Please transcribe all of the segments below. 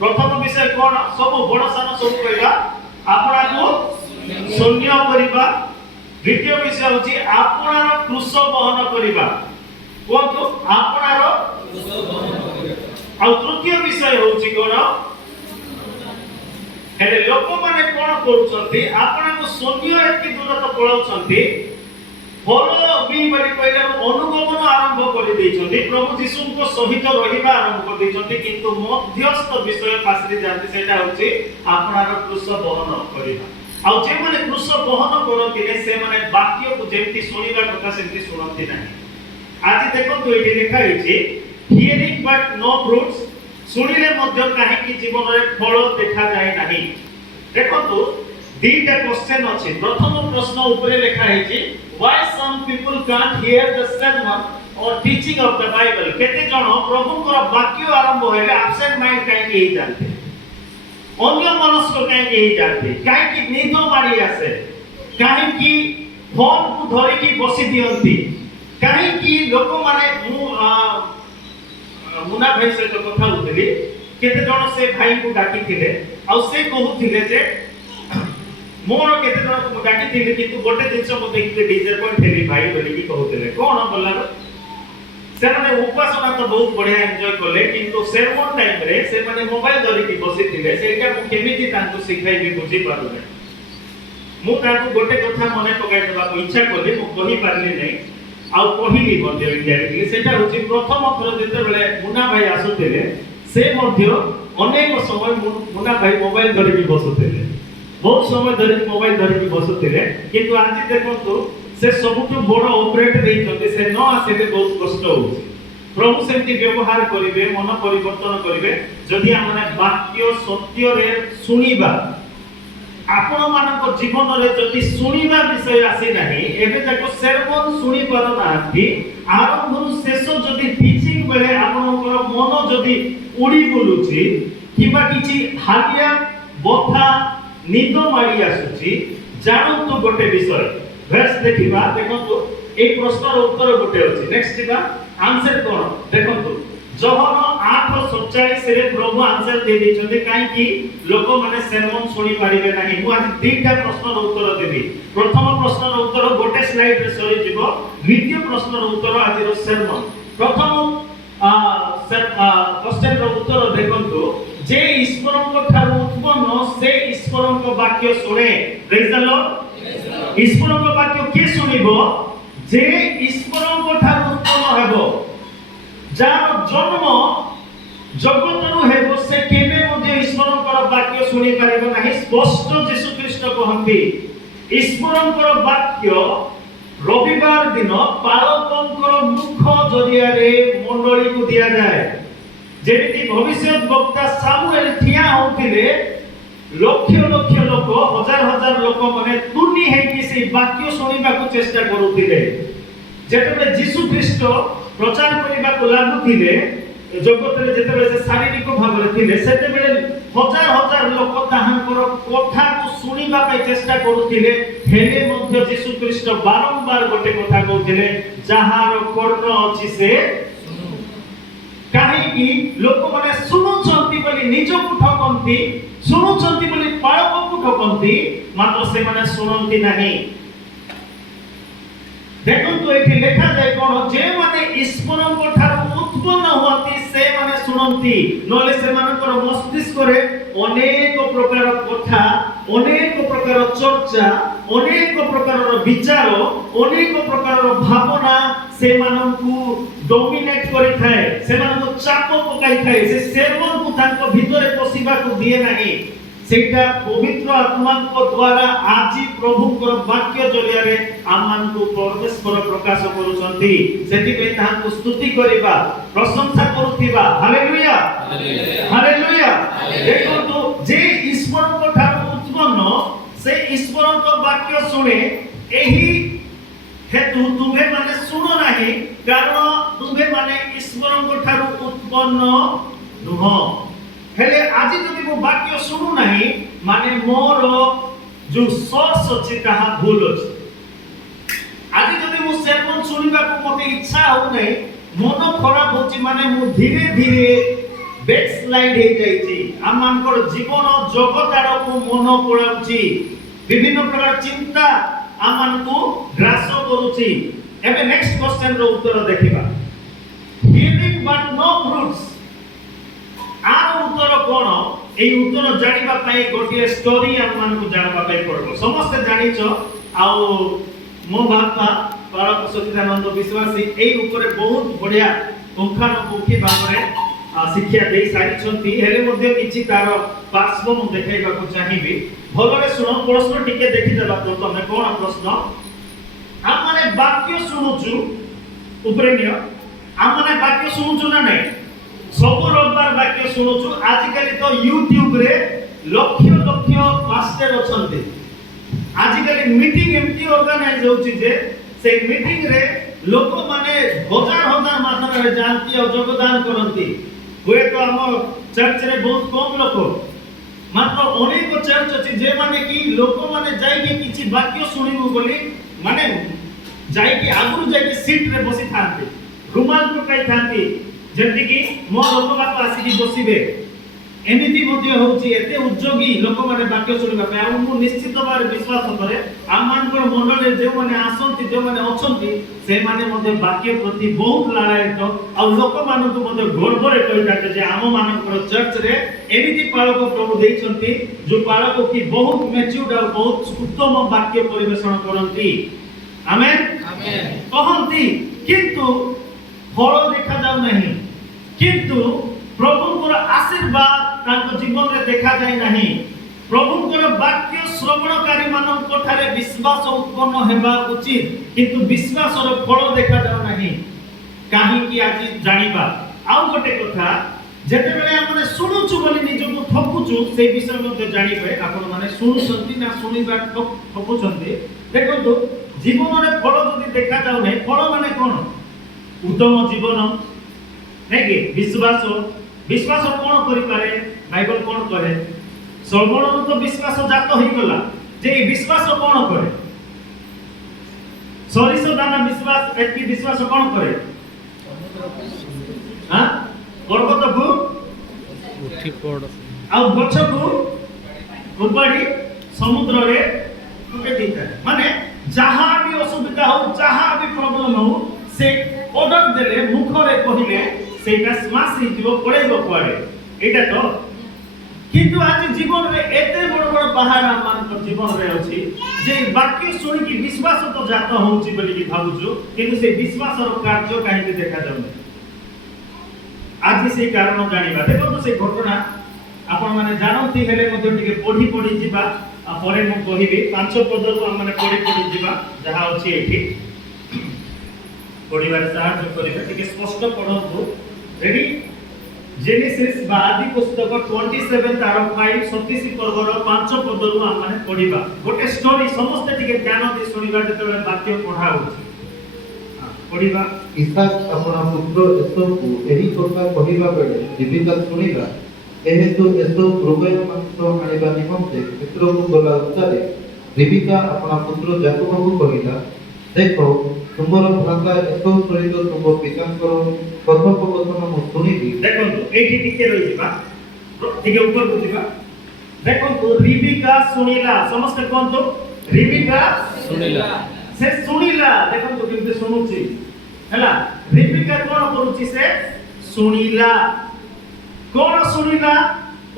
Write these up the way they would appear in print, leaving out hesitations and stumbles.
प्रथम विषय कोन सब बड़ सान सब कहला आपना को शून्य करिबा। द्वितीय विषय होची आपनार क्रूस वहन करिबा। कोन तो आपनार क्रूस वहन करिबा। आ तृतीय विषय होची कोन हेले लोक माने कोन करूछंती आपना को शून्य एति दूर तो पळाउछंती फॉलो बी बली कहले अनुगमन आरंभ कर देछंती। प्रभु यीशु को सहित रहिबा आरंभ कर देछंती किंतु मध्यस्थ विषय पासरी जानती सेटा होची आपनार क्रूस वहन करिबा। आ जे माने क्रूस वहन करती ने से माने वाक्य को जेंति सुनिबा कथा सेंति सुनती नाही। आज देखो तो एठी लिखा हिची हियरिंग बट नो फ्रूट्स सुनिले मध्य काहे कि जीवन रे फल देखा जाय नाही। देखो तो दीटा क्वेश्चन अछि। प्रथम प्रश्न ऊपर लिखा हिची why some people can't hear the sermon or teaching of the Bible। केते जण प्रभु को वाक्य आरंभ होले एब्सेंट माइंड काहे कि ही जानते अन्य मनस्क काहे कि ही जानते काहे कि निद मारी आसे काहे कि फोन को धरि कि बसि दियंती काहे कि लोक माने मुना भाई से तो कथा होतली केते जण से भाई को डाकी थिले आ से कहूथिले जे मोर केते जण को डाकी थिले किंतु गोटे जिंस म देखि डिसअपॉइंट हेली भाई बोली कि कहूथिले कोन बोलला से माने उपासना तो बहुत बढ़िया एन्जॉय करले किंतु सेरमन टाइम रे से माने मोबाइल धरि कि बसि थिले सेटा को केमिति तांको सिखाई भी बुझी पारुले। मु तांको गोटे कथा मने पकाइ देबा इच्छा करली मु कहि पारली नै आ कहिली मध्य इन्डायरेक्टली सेटा होची प्रथम थर जेते बेले मुना भाई आसुथिले से मध्य अनेक समय मुना भाई मोबाइल धरि कि बसुथिले बहुत समय धरि मोबाइल धरि कि बसुथिले किंतु आज देखंतु से सबुठु बड़ ऑपरेट देइछन्ते से न आसेले बहुत कष्ट होउची। प्रभु सेंति व्यवहार करिवे मन परिवर्तन करिवे जदि हमने वाक्य सत्य रे सुनिबा आपण मानक जीवन रे जदि सुनिबा विषय आसी नाही एबे तक sermon सुनि पारो नाथि आरंभरु शेष जदि टीचिंग बेले आपनकर मन जदि उडी बुलुची किबा किछि हालिया बथा निद मारी आसुची जानंतु गोटे विषय वर्स देखिबा देखंतु एक प्रश्नर उत्तर गोटे अछि। नेक्स्ट दिबा आंसर कोन देखंतु जहन 8:47 रे प्रभु आंसर दे दैछन्ते काहे कि लोक माने sermon सुनि पारिबे नाही। मु आज तीनटा प्रश्नर उत्तर देबी। प्रथम प्रश्नर उत्तर गोटे स्लाइड रे सरी जिवो। द्वितीय प्रश्नर उत्तर आज रो sermon। प्रथम क्वेश्चन रो उत्तर देखंतु जे ईश्वरक ठारू उत्पन्न से ईश्वरक वाक्य सुने। Praise the Lord. ईश्वरक वाक्य के सुनिबो जे ईश्वरक ठारू उत्पन्न हेबो जार जन्म जगतरु हेबो से केबे मध्ये ईश्वरकर वाक्य सुनि पारिबो नाही। स्पष्ट यीशु ख्रीष्ट कहंती ईश्वरकर वाक्य रविवार दिन पालकंकर मुख जरिया रे मंडली को दिया जाए। जेमिति भविष्यत वक्ता सामुएल ठिया होतिले लक्ष लक्ष लोक हजार हजार लोक माने तुनी हे कि से वाक्य सुनिबा को चेष्टा करूतिले। जेतबे यीशु ख्रीष्ट प्रचार करिबा को लागुथिले जगत रे जेतबे से शारीरिक भाव रे थिले सेतेबेले हजार हजार लोक ताहांकर कथा को सुनिबा पय चेष्टा करूथिले हेले मध्ये यीशु ख्रीष्ट बारंबार गोटे कथा कहथिले जहार कर्ण अछि से काहे कि लोक माने सुनुचंती बोली निज को ठकंती सुनुचंती बोली पाळक को ठकंती मात्र से माने सुनंती नाही। देखंतु एठी लेखा जाय कोन जे माने ईश्वरक ठारू उत्पन्न होती से माने सुनंती नले से मानकर मस्तिष्क रे अनेक प्रकार कथा अनेक प्रकार चर्चा अनेक प्रकार विचार अनेक प्रकार भावना से मानकु डोमिनेट करि थाए से मानकु चाप पकाई थाए से sermon को तांको भितरे पसिबा को दिए नाही। सेटा पवित्र आत्मा को द्वारा आजि प्रभु को वाक्य जरिया रे आमान को परमेश्वर प्रकाश करूछंती सेति पे तांको स्तुति करिबा प्रशंसा करूथिबा। Hallelujah hallelujah. देखो तो जे ईश्वर को ठारू उत्पन्न से ईश्वर को वाक्य सुने एही हेतु तुमे माने सुनो नाही कारण तुमे माने ईश्वर को ठारू उत्पन्न नुह हेले आज जदि मो वाक्य सुनु नाही माने मोर जो सोर्स अछि ताहा भूल अछि। आज जदि मो sermon सुनिबा को मते इच्छा हो नै मन खराब होछि माने मु धीरे धीरे बैकस्लाइड हे जाईची हम मानकर जीवन जगतार को मन पड़ाउची विभिन्न प्रकार चिंता हम मान को ग्रास करूची एबे नेक्स्ट क्वेश्चन रो उत्तर देखिबा giving but no fruits are उत्तर कोन ए उत्तर जानिबा पई गोटिए स्टोरी हम मान को जानबा पई पड़बो समस्त जानिचो आउ मो बापा पारक सचिदानंद विश्वासी ए ऊपर बहुत बढ़िया पुंखानुपुंखी भाबरे शिक्षा दे सारी हेले मध्ये किछि तार पार्श्व मु देखाइबा को चाहिबी भलरे सुनो प्रश्न टिके देखि देबा तो तमे कोन प्रश्न हम माने वाक्य सुनुचु ऊपर नियो हम माने वाक्य सुनुचु ना नै सब रविवार वाक्य सुनुचु आजिकली तो यूट्यूब रे लक्ष लक्ष मास्टर अछंती आजिकली मीटिंग एमती ऑर्गेनाइज होची जे से मीटिंग रे लोक माने हजार हजार मात्रा रे जानती और योगदान करंती हुए तो हम चर्च रे बहुत कम लोक मात्र अनेक चर्च अछि जे माने कि लोक माने जाई के किछि वाक्य सुनिबो बोली माने जाई के आगु जाई के सीट रे बसी थांती रुमाल पकाई थांती जेंति कि मो लोक बात आसी कि बसिबे एमिति मध्ये होची एते उद्योगी लोक माने वाक्य सुनिबा पे आ मु निश्चित भाବରେ विश्वास करे आमानकर मन रे जे माने आसंती जे माने अछंती से माने मध्ये वाक्य प्रति बहुत लालायित आ लोक मान को मध्ये गर्व रे कहि जाते जे आम मानकर चर्च रे एमिति पालक प्रभु देइछंती जो पालक की बहुत मैच्योर्ड और बहुत उत्तम वाक्य परिवेषण करंती आमेन आमेन कहंती किंतु फल देखा जाउ नहीं किंतु प्रभुଙ୍କର आशीर्वाद तांको जीवन रे देखा जाय नहीं प्रभुଙ୍କର वाक्य श्रवणकारी मानक ठारे विश्वास उत्पन्न हेबा उचित किंतु विश्वासर फल देखा जाय नहीं काहे कि आज जानिबा आउ गोटे कथा जेते बेले हमने सुनुचु बोली निजको ठकुचु से विषय मध्ये जानिबे आपण माने सुनुसंती ना सुनिबा ठकुचंती देखो तो जीवन रे फल जदी देखा जाय नहीं फल माने कोन उत्तम जीवन नै कि विश्वास विश्वास कोन करि पारे बाइबल कोन कहे श्रवण तो विश्वास जात होई गला जे विश्वास कोन करे सरिस दाना विश्वास एति विश्वास कोन करे हां पर्वत को उठी पड़ आ गछ को उपाड़ी समुद्र रे के दिता माने जहां भी असुविधा हो जहां भी प्रॉब्लम हो से ऑर्डर देले मुख रे कहिले सेटा स्माश हिजो पड़ेगो पड़े एटा तो किंतु आज जीवन रे एते बड़ बड़ पहाड़ मान जीवन रे अछि जे वाक्य सुनि कि विश्वास तो जात होउची बोली कि भाबुछु किंतु से विश्वास रो कार्य काहे कि देखा जाउ आज से कारण जानिबा देखो तो से घटना आपण माने जानथि हेले मध्ये टिके पढी पढी जिबा परे म कहिबी 5 पद रो हम माने पढी पढी जिबा जहा अछि एठी पढिबार साहाय्य करिबा टिके स्पष्ट पढो रेडी जेनेसिस बा आदि पुस्तक 27 तार 5 27 पर्वर 5 पद रु हम माने पढिबा गोटे स्टोरी समस्त टिके ध्यान दे सुनिबा जते वाक्य पढा होछि पढिबा इसहाक अपना पुत्र एसौ को एही कथा कहिबा बेले जीविका सुनिबा एहे तो एसौ हृदय मात्र आनिबा निमंते मित्र को गला उतारे रिबिका अपना पुत्र याकूब को कहिला देखो तुमरो भ्राता एसौ सहित तुम पितांकर कथोपकथन मु सुनिबी देखो एठी टिके रहि जिबा टिके ऊपर को जिबा देखो तो रिबिका सुनिला समस्त कोन तो रिबिका सुनिला से सुनिला देखो तो केमते सुनुची हैला रिबिका कोन करूची से सुनिला कोन सुनिला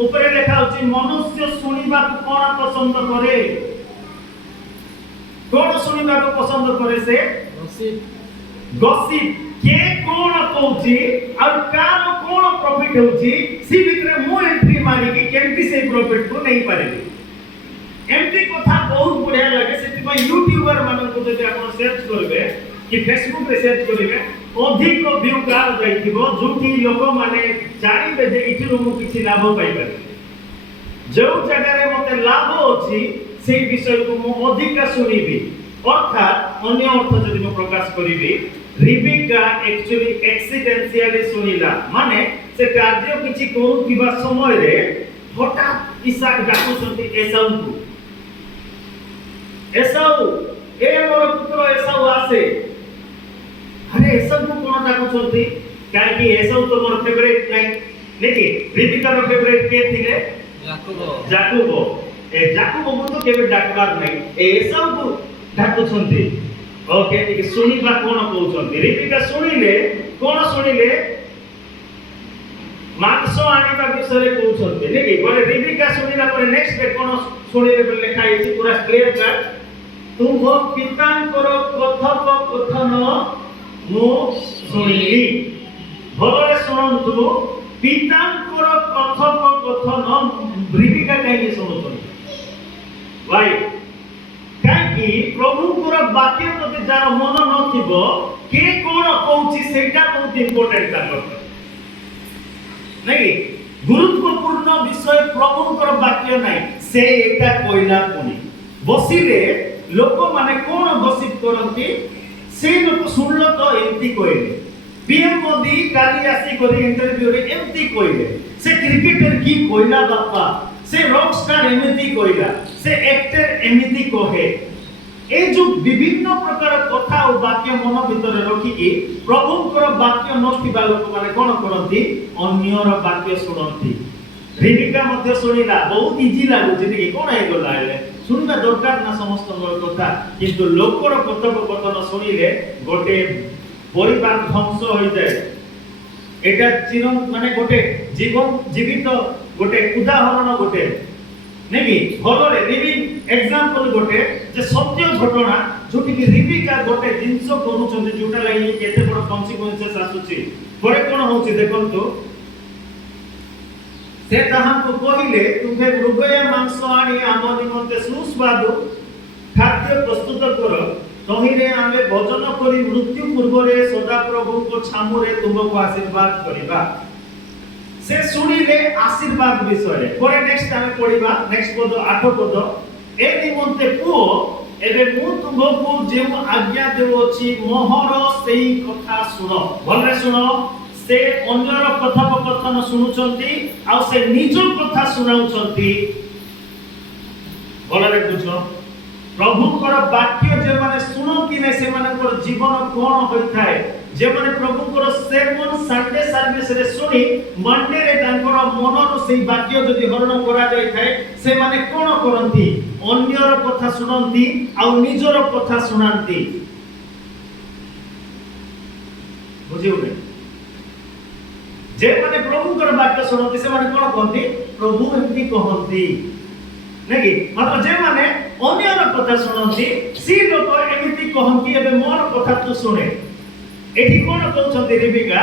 ऊपर लिखा होची मनुष्य सुनिबा को कोन पसंद करे कोन सुनिबा को पसंद करे से गॉसिप के कोन कहूची और काम कोन प्रॉफिट होची सी भितरे मो एंट्री मारी कि केमती से प्रॉफिट को नहीं पारेबी एमती कथा बहुत बढ़िया लागे सेति पय यूट्यूबर मानन को जदि आपण सर्च करबे कि फेसबुक रे सर्च करबे अधिक व्यू कार जाइथिबो जोठी लोक माने जानिबे जे इथिरो मु किछि लाभ पाइ पारे जो जगह रे मते लाभ होची से विषय को मु अधिक सुनिबी अर्थात अन्य अर्थ जदि मु प्रकाश करिबी रिबिका एक्चुअली एक्सीडेंशियली सुनिला माने से कार्य किछि कोउथिबा समय रे हठात इसाक डाकुसंती एसाउ को एसाउ ए मोर पुत्र एसाउ आसे अरे एसाउ को कोन डाकुसंती काहे कि एसाउ तो मोर फेवरेट लाइक নেকি রিবিকা ର ফেভারিট কে থিলে ଯାକୁବ ଏ ଯାକୁବକୁ ତ କେବେ ଡାକବାର ନାହିଁ ଏ ଏସାଉକୁ ଡାକୁଛନ୍ତି ଓକେ ଟିକେ ଶୁଣିବା କଣ କହୁଛନ୍ତି ରିବିକା ଶୁଣିଲେ କଣ ଶୁଣିଲେ ମାଂସ ଆଣିବା ବିଷୟରେ କହୁଛନ୍ତି ନେକି ପରେ ରିବିକା ଶୁଣିଲା ପରେ ନେକ୍ସଟ କଣ ଶୁଣିଲେ ବୋଲି ଲେଖା ହେଇଛି ପୁରା କ୍ଲିୟର କାଟ ତୁମ ପିତାଙ୍କର କଥୋପକଥନ ମୁଁ ଶୁଣିଲି ଭଲରେ ଶୁଣନ୍ତୁ ପିତାଙ୍କର କଥୋପକଥନ ରିବିକା କାହିଁକି ଶୁଣୁଛନ୍ତି ଭାଇ କାହିଁକି ପ୍ରଭୁଙ୍କର ବାକ୍ୟ ପ୍ରତି ଯାର ମନ ନଥିବ କିଏ କଣ କହୁଛି ସେଇଟା ବହୁତ ଇମ୍ପୋର୍ଟାଣ୍ଟ ତାଙ୍କର ନାଇଁ ଗୁରୁତ୍ୱପୂର୍ଣ୍ଣ ବିଷୟ ପ୍ରଭୁଙ୍କର ବାକ୍ୟ ନାହିଁ ସେ ଏଇଟା କହିଲା ପୁଣି ବସିଲେ ଲୋକମାନେ କଣ ଗସିପ କରନ୍ତି ସେ ଲୋକ ଶୁଣିଲ ତ ଏମିତି କହିଲେ पीएम मोदी काली आसी करी इंटरव्यू रे एमती कहले से क्रिकेटर की कहला बापा से रॉक स्टार एमती कहला से एक्टर एमती कहे ए जो विभिन्न प्रकार कथा और वाक्य मन भीतर रखी कि प्रभुଙ୍କର वाक्य नथिबा लोक माने कोन करंती अन्यर वाक्य सुनंती ରିବିକା ମଧ୍ୟ ଶୁଣିଲା ବହୁତ ଇଜି ଲାଗୁଛି କି କଣ ହେଇଗଲା ହେଲେ ଶୁଣିବା ଦରକାର ନା ସମସ୍ତଙ୍କର କଥା କିନ୍ତୁ ଲୋକର କଥୋପକଥନ ଶୁଣିଲେ ଗୋଟେ परिवार ध्वंस हो जाए एटा चिरन माने गोटे जीवित गोटे उदाहरण गोटे नेकी भलरे लिविंग एग्जांपल गोटे जे सत्य घटना जोटी कि रिबिका गोटे जिंस करूछन जोटा लागि केते बड़ कन्सिक्वेंसेस आसुची परे कोन होची देखंतु से ताहां को कहिले तुमे मृगया मांस आनी आम निमंते सुस्वादु खाद्य प्रस्तुत करो तहिरे आमे भजन करी मृत्यु पूर्व रे सदा प्रभु को छामुरे तुमको आशीर्वाद करिबा से सुनिले आशीर्वाद विषय परे नेक्स्ट आमे पढिबा नेक्स्ट पद 8 पद ए निमंते पुओ एबे मु तुमको जे आज्ञा देउछि मोहर सेही कथा सुनो भलरे सुनो से अन्यर कथोपकथन सुनुचंती आ से निज कथा सुनाउचंती भलरे बुझो प्रभुଙ୍କର ବାକ୍ୟ जे माने सुनो कि नै से मानकर जीवन कोन होई थाए जे माने प्रभुଙ୍କର सेवन संडे सर्विस रे सुनी मंडे रे तांकर मनर सेही वाक्य जदि हरण करा जाय थाए से माने कोन करंती अन्यर कथा सुनंती आ निजर कथा सुनांती बुझियो नै जे माने प्रभुଙ୍କର वाक्य सुनंती से माने कोन कहंती प्रभु एमती कहंती नेकी मात्र जे माने अन्यर कथा सुनंती सी लोक एमिति कहंती एबे मोर कथा तू सुने एठी कोन कहउछंती रिबिका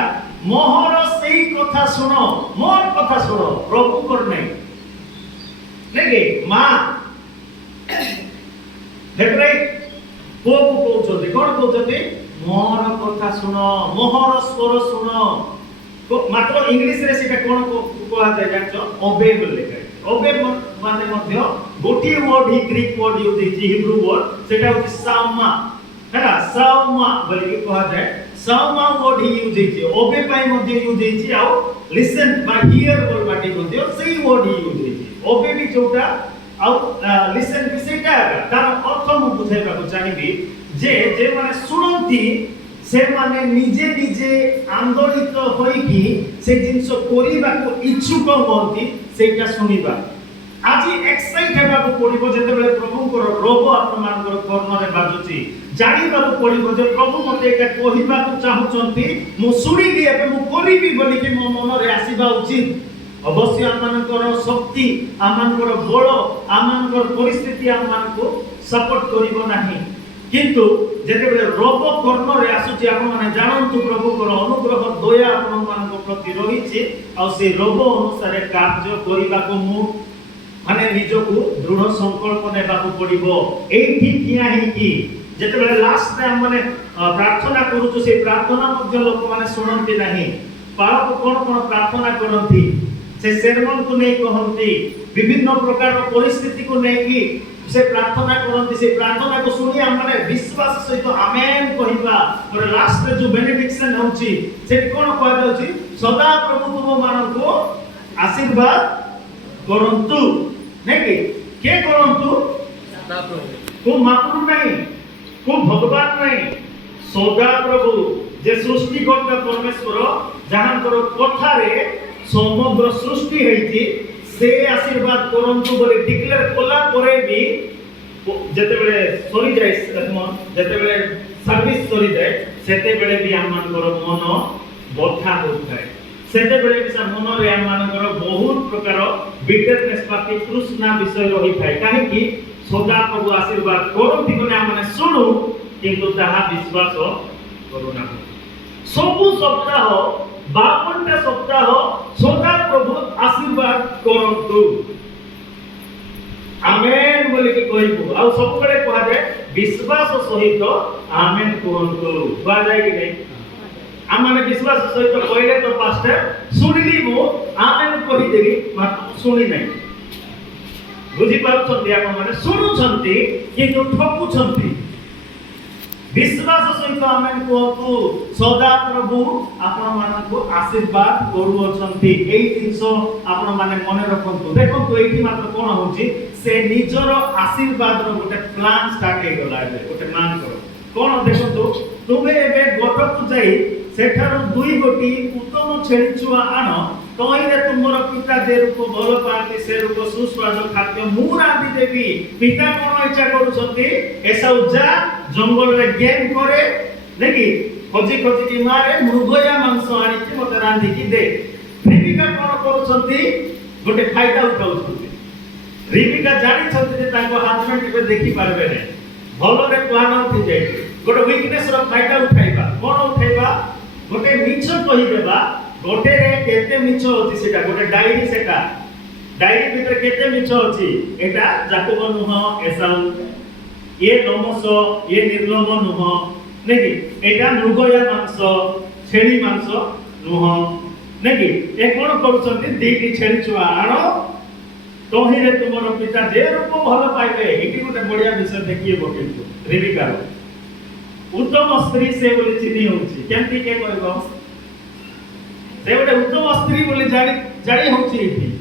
मोहर सेही कथा सुनो मोर कथा सुनो प्रभु कर नै नेकी मां हेब्रे को कहउछंती कोन कहउछंती मोर कथा सुनो मोहर स्वर सुनो मात्र इंग्लिश रे सेटा कोन कहआ जाय जानछो ओबे बोले ओबे माने मध्य गोटी वर्ड ही ग्रीक वर्ड यूज है हिब्रू वर्ड सेटा होची सामा हैना सामा बोली के कहा जाए सामा वर्ड ही यूज है ओबे पाई मध्य यूज है आ लिसन बा हियर वर्ड बाटी मध्य सेही वर्ड ही यूज है ओबे भी जोटा आ लिसन भी सेटा तार अर्थ मु बुझाइबा को चाहिबी जे जे माने सुनंती से माने निजे निजे आंदोलित होई कि से जिंस कोरिबा को इच्छुक होंती सेटा सुनिबा আজি एक्साइट हेबाको पड़िबो जेते बेले प्रभुଙ୍କର रोग आपनमानकर कर्णरे बाजुची जानिबाको पड़िबो जे प्रभु मते एका कहिबाको चाहुचंती मु सुनिबी एबे मु करिबी बोली कि मो मनरे आसीबा उचित अवश्य आमानकर शक्ति आमानकर बळ आमानकर परिस्थिति आमानको सपोर्ट करिवो नाही किंतु जेते बेले रोग कर्णरे आसुची आपण माने जानंतु प्रभुकर अनुग्रह दया आपनमानक प्रति रहिछि आ से रोग अनुसार कार्य करिबाको मु माने निजको दृढ़ संकल्प नेबाको पड़िबो एठी किया हे कि जेते बेले लास्ट रे हम माने प्रार्थना करूछु से प्रार्थना मध्य लोक माने सुनंती नाही पाप कोन कोन प्रार्थना करंती से sermon को नै कहंती विभिन्न प्रकार परिस्थिति को नै कि से प्रार्थना करंती से प्रार्थना को सुनी हम माने विश्वास सहित आमेन कहिबा और लास्ट रे जो बेनेडिक्शन होउची से कोन कहै जाउची सदा प्रभु तुम मानको आशीर्वाद करंतु नेकी के करंतु सदा प्रभु को महाप्रभु नहीं को भगवान नहीं सदा प्रभु जे सृष्टिकर्ता परमेश्वर जहांकर कथा रे समग्र सृष्टि हेची से आशीर्वाद करंतु बोले डिक्लेयर कला परे भी जते बेले सरी जाय जते बेले सर्विस सरी जाय सेते बेले भी हम मानकर मन बथा होथाय सेते बेले भी मन रे हम मानकर बहुत प्रकार बिटरनेस पाती तृष्णा विषय रही थाय काहे कि सदा प्रभु आशीर्वाद करंती बोले हम माने सुनु किंतु ताहा विश्वास करू ना सबु सप्ताह 52टा सप्ताह सदा प्रभु आशीर्वाद करंतु आमेन बोले कि कहबो आ सब बेले कहा जाय विश्वास सहित आमेन कहंतु कहा जाय कि नहीं आ माने विश्वास सहित कहले तो पास्टर सुनिली मो आमेन कहि देली मात्र सुनि नै बुझी पाउछन्ती आपण माने सुनुछन्ती किंतु ठकुछन्ती विश्वास सहित आमेन कहतु सदा प्रभु आपण मानकु आशीर्वाद करू अछंती एई जिंसो आपण माने मने रखंतु देखंतु एठी मात्र कोन होची से निजर आशीर्वाद रो गोटे प्लान स्टार्ट हे गला एबे गोटे प्लान करो कोन देखंतु तुमे एबे गोटकु जाई सेठारो दुई गोटी उत्तम छेली छुआ आन तोइरे तुमर पिता जे रूप भल पाती से रूप सुस्वाद खाद्य मु रांधि देबी पिता कोन इच्छा करूछंती एसौ जा जंगल रे गेम करे नेकी खोजी खोजी की मारे मृगया मांस आनी कि मते रांधि की दे रिबिका कोन करूछंती गोटे फायदा उठाउछंती रिबिका जानि छंती जे ताको हस्बैंड के देखि पारबे नै भलो रे प्लान उठी जाय गोटे वीकनेस रो फायदा उठाइबा कोन उठाइबा गोटे मिछ कहि देबा गोटे रे केते मिछ होची सेटा गोटे डायरी सेटा डायरी भीतर केते मिछ होची एटा जाकोब नुह एसाउ ये नमस ये निर्लम नुह नेकी एटा मृगया मांस छेली मांस नुह नेकी ए कोन करूछंती दीटी छेली छुआ आनो तोहिरे तुमर पिता जे रूप भल पाइबे एटी गोटे बढ़िया विषय देखिए बकिंतु रिबिका उत्तम स्त्री से बोली चिन्ही होची केमती के कहबो से गोटे उत्तम स्त्री बोली जानी होची एठी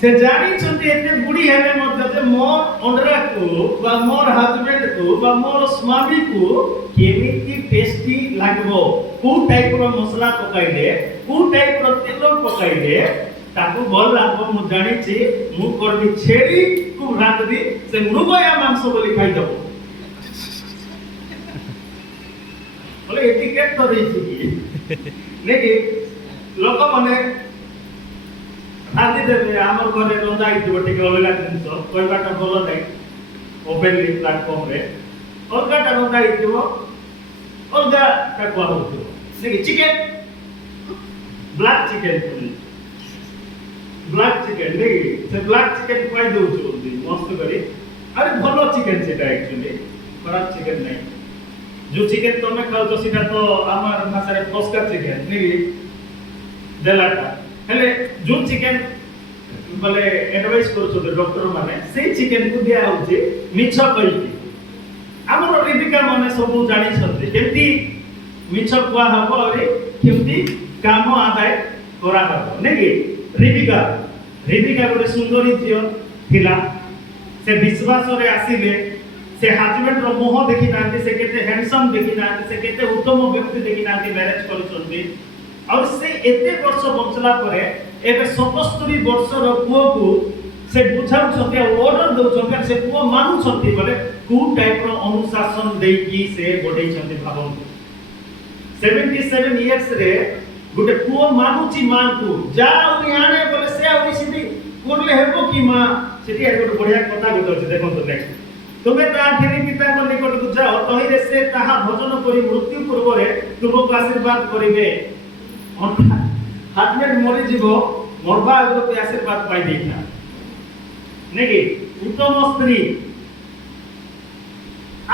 से जानी छंती एते बुढ़ी हेले मध्य जे मोर अंडरा को बा मोर हस्बैंड को बा मोर स्वामी को केमिति टेस्टी लागबो को टाइप रो मसला पकाइले को टाइप रो तेल पकाइले ताको भल लागबो मु जानि छी मु करबी छेली को रांधबी से मृगया मांस बोली खाइ दबो बोले एटिकेट तो रही थी लेकिन लोक माने रांधि देबे हमर घरे रंधा आइथिबो टिके अलगा जिंस कहबाटा भलो नै ओपनली प्लेटफॉर्म रे अलगाटा रंधा आइथिबो अलगा ता कहबो लेकिन चिकन ब्लैक चिकन नहीं से ब्लैक चिकन कोइ दउ छु मस्त करी अरे भलो चिकन सेटा एक्चुअली खराब चिकन नहीं जो चिकन तो मैं खाऊ तो सीधा तो आमार भाषा रे फसका चिकन नहीं देलाटा हेले जो चिकन बोले एडवाइस करू छ डॉक्टर माने से चिकन को दिया होची मिछ कहि हमर रिबिका माने सब जानि छथि केमती मिछ कुआ हबो अरे केमती काम आदाय करा हबो नेकी रिबिका गोटे सुंदरी झियो थिला से विश्वास रे आसीले से हस्बैंड रो मोह देखि नांती से केते हैंडसम देखि नांती से केते उत्तम व्यक्ति देखि नांती मैरिज करूछन्ती और से एते वर्ष बंचला परे एबे 77 वर्ष रो पुओ को से बुझाउछन्ती ऑर्डर दउछन्ती से पुओ मानुछन्ती बोले कु टाइप रो अनुशासन देई की से बडै छन्ती भाबन 77 इयर्स रे गोटे पुओ मानुची मां को जा उयाने बोले से आउनी सिटी कोनले हेबो की मां सिटी आर गोटे बढ़िया कथा गोटे अछि देखो तो नेक्स्ट तुमे ता ठेरी पिता को निकट को जाओ तहिरे से ताहा भजन करी मृत्यु पूर्व रे तुमको आशीर्वाद करिवे हाथ में मरि जीवो मरबा अगते आशीर्वाद पाई देना नेकी उत्तम स्त्री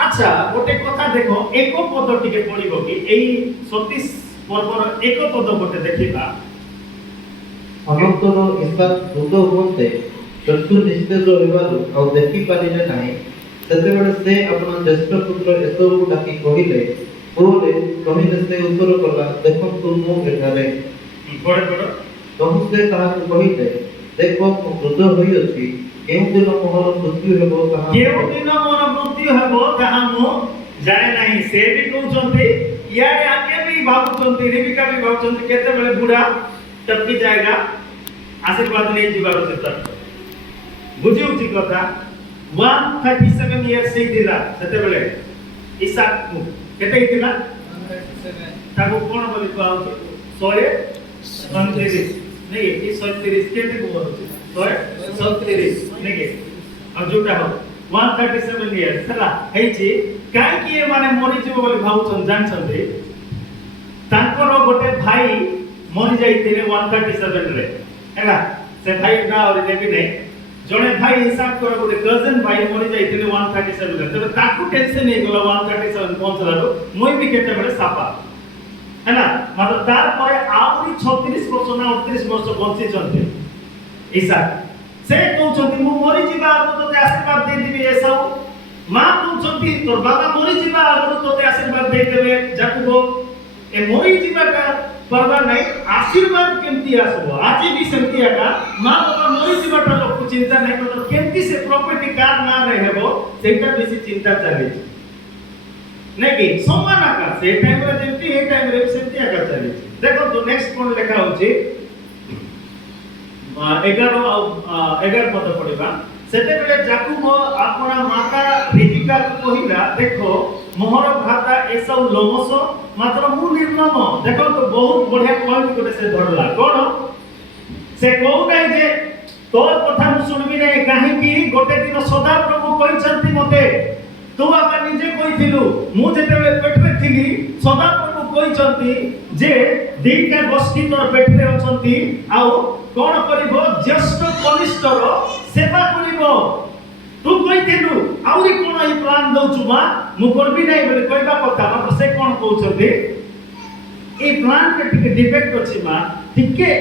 अच्छा गोटे कथा देखो एक पद टिके पड़िबो कि एई 37 पर्वर एक पद गोटे देखिबा अनंतर इस्ता दूत होते चतुर निस्तेज होइबारु आ देखि पारिले नाही सेतेबेले से अपना ज्येष्ठ पुत्र एसो को डाकी कहिले बोले कहिले से उत्तर कला देखो तुम एठारे बड़ बड़ कहु से ताहा को कहिले देखो मु वृद्ध होई अछि केउ दिन मोहर मृत्यु हेबो ताहा केउ दिन मोर मृत्यु हेबो ताहा मु जाय नाही से भी कहउछन्ती यारे आके भी भी भावुचंती रिबिका भी भावुचंती केते बेले बुढ़ा टपकी जाएगा आशीर्वाद नहीं जीवार चिंता बुझी उची कथा 137 इयर्स से दिला सेते बेले इसाक को केते दिला ताको कोन बोली पाउची 137 नहीं ये 37 केते को होची 137 नहीं के अब जोटा हो 137 इयर्स सला हेची काई किए माने मरि जीव बोली भाउचन जानछन्ते तांकर गोटे भाई मरि जाइतिले 137 रे हैला से भाई ना और देबी नै जणे भाई हिसाब कर गोटे कजन भाई मरि जाइतिले 137 रे तबे ताकू टेंशन नै गला 137 पहुंचलारो मोय भी केते बेले सापा हैला मात्र तार परे आउरी 36 वर्ष ना 38 वर्ष बंची चंते हिसाब से कहउछंती मु मरि जीवा आगु तोते आशीर्वाद दे दिबी एसाउ मां कहउछंती तोर बाबा मरि जीवा आगु तोते आशीर्वाद दे देबे जाकुब ए मरि जीवाटा परवा नहीं आशीर्वाद केमती आसबो आज भी सेमती आका मां बाबा मरि जीवाटा लोक चिंता नहीं तो केमती से प्रॉपर्टी कार ना रहेबो सेटा बेसी चिंता चले नहीं कि समान आका से टाइम रे जेमती ए टाइम रे सेमती आका चले देखो तो नेक्स्ट कोन लेखा होची 11 पद पढिबा सेते बेले जाकुब आपना माता रिबिका को कहिला देखो मोहर भ्राता एसौ लोमस मात्र मु निर्मम देखो तो बहुत बढ़िया पॉइंट कोटे से धरला कोन से कहू नै जे तोर कथा मु सुनबी नै काहे कि गोटे दिन सदा प्रभु कहिसंती मते तू आका निजे कहिथिलु मु जेतेबे पेटरे थिली सदा प्रभु कहिसंती जे दीटा गोष्ठी तोर पेटरे अछंती आउ कोन करिवो ज्येष्ठ कनिष्ठर सेवा करिवो तू कहिथिलु आउरी कोन ई प्लान दउछु मा मु करबी नै बोले कहबा कथा मात्र से कोन कहउछथि ए प्लान के टिके डिफेक्ट अछि मा ठीके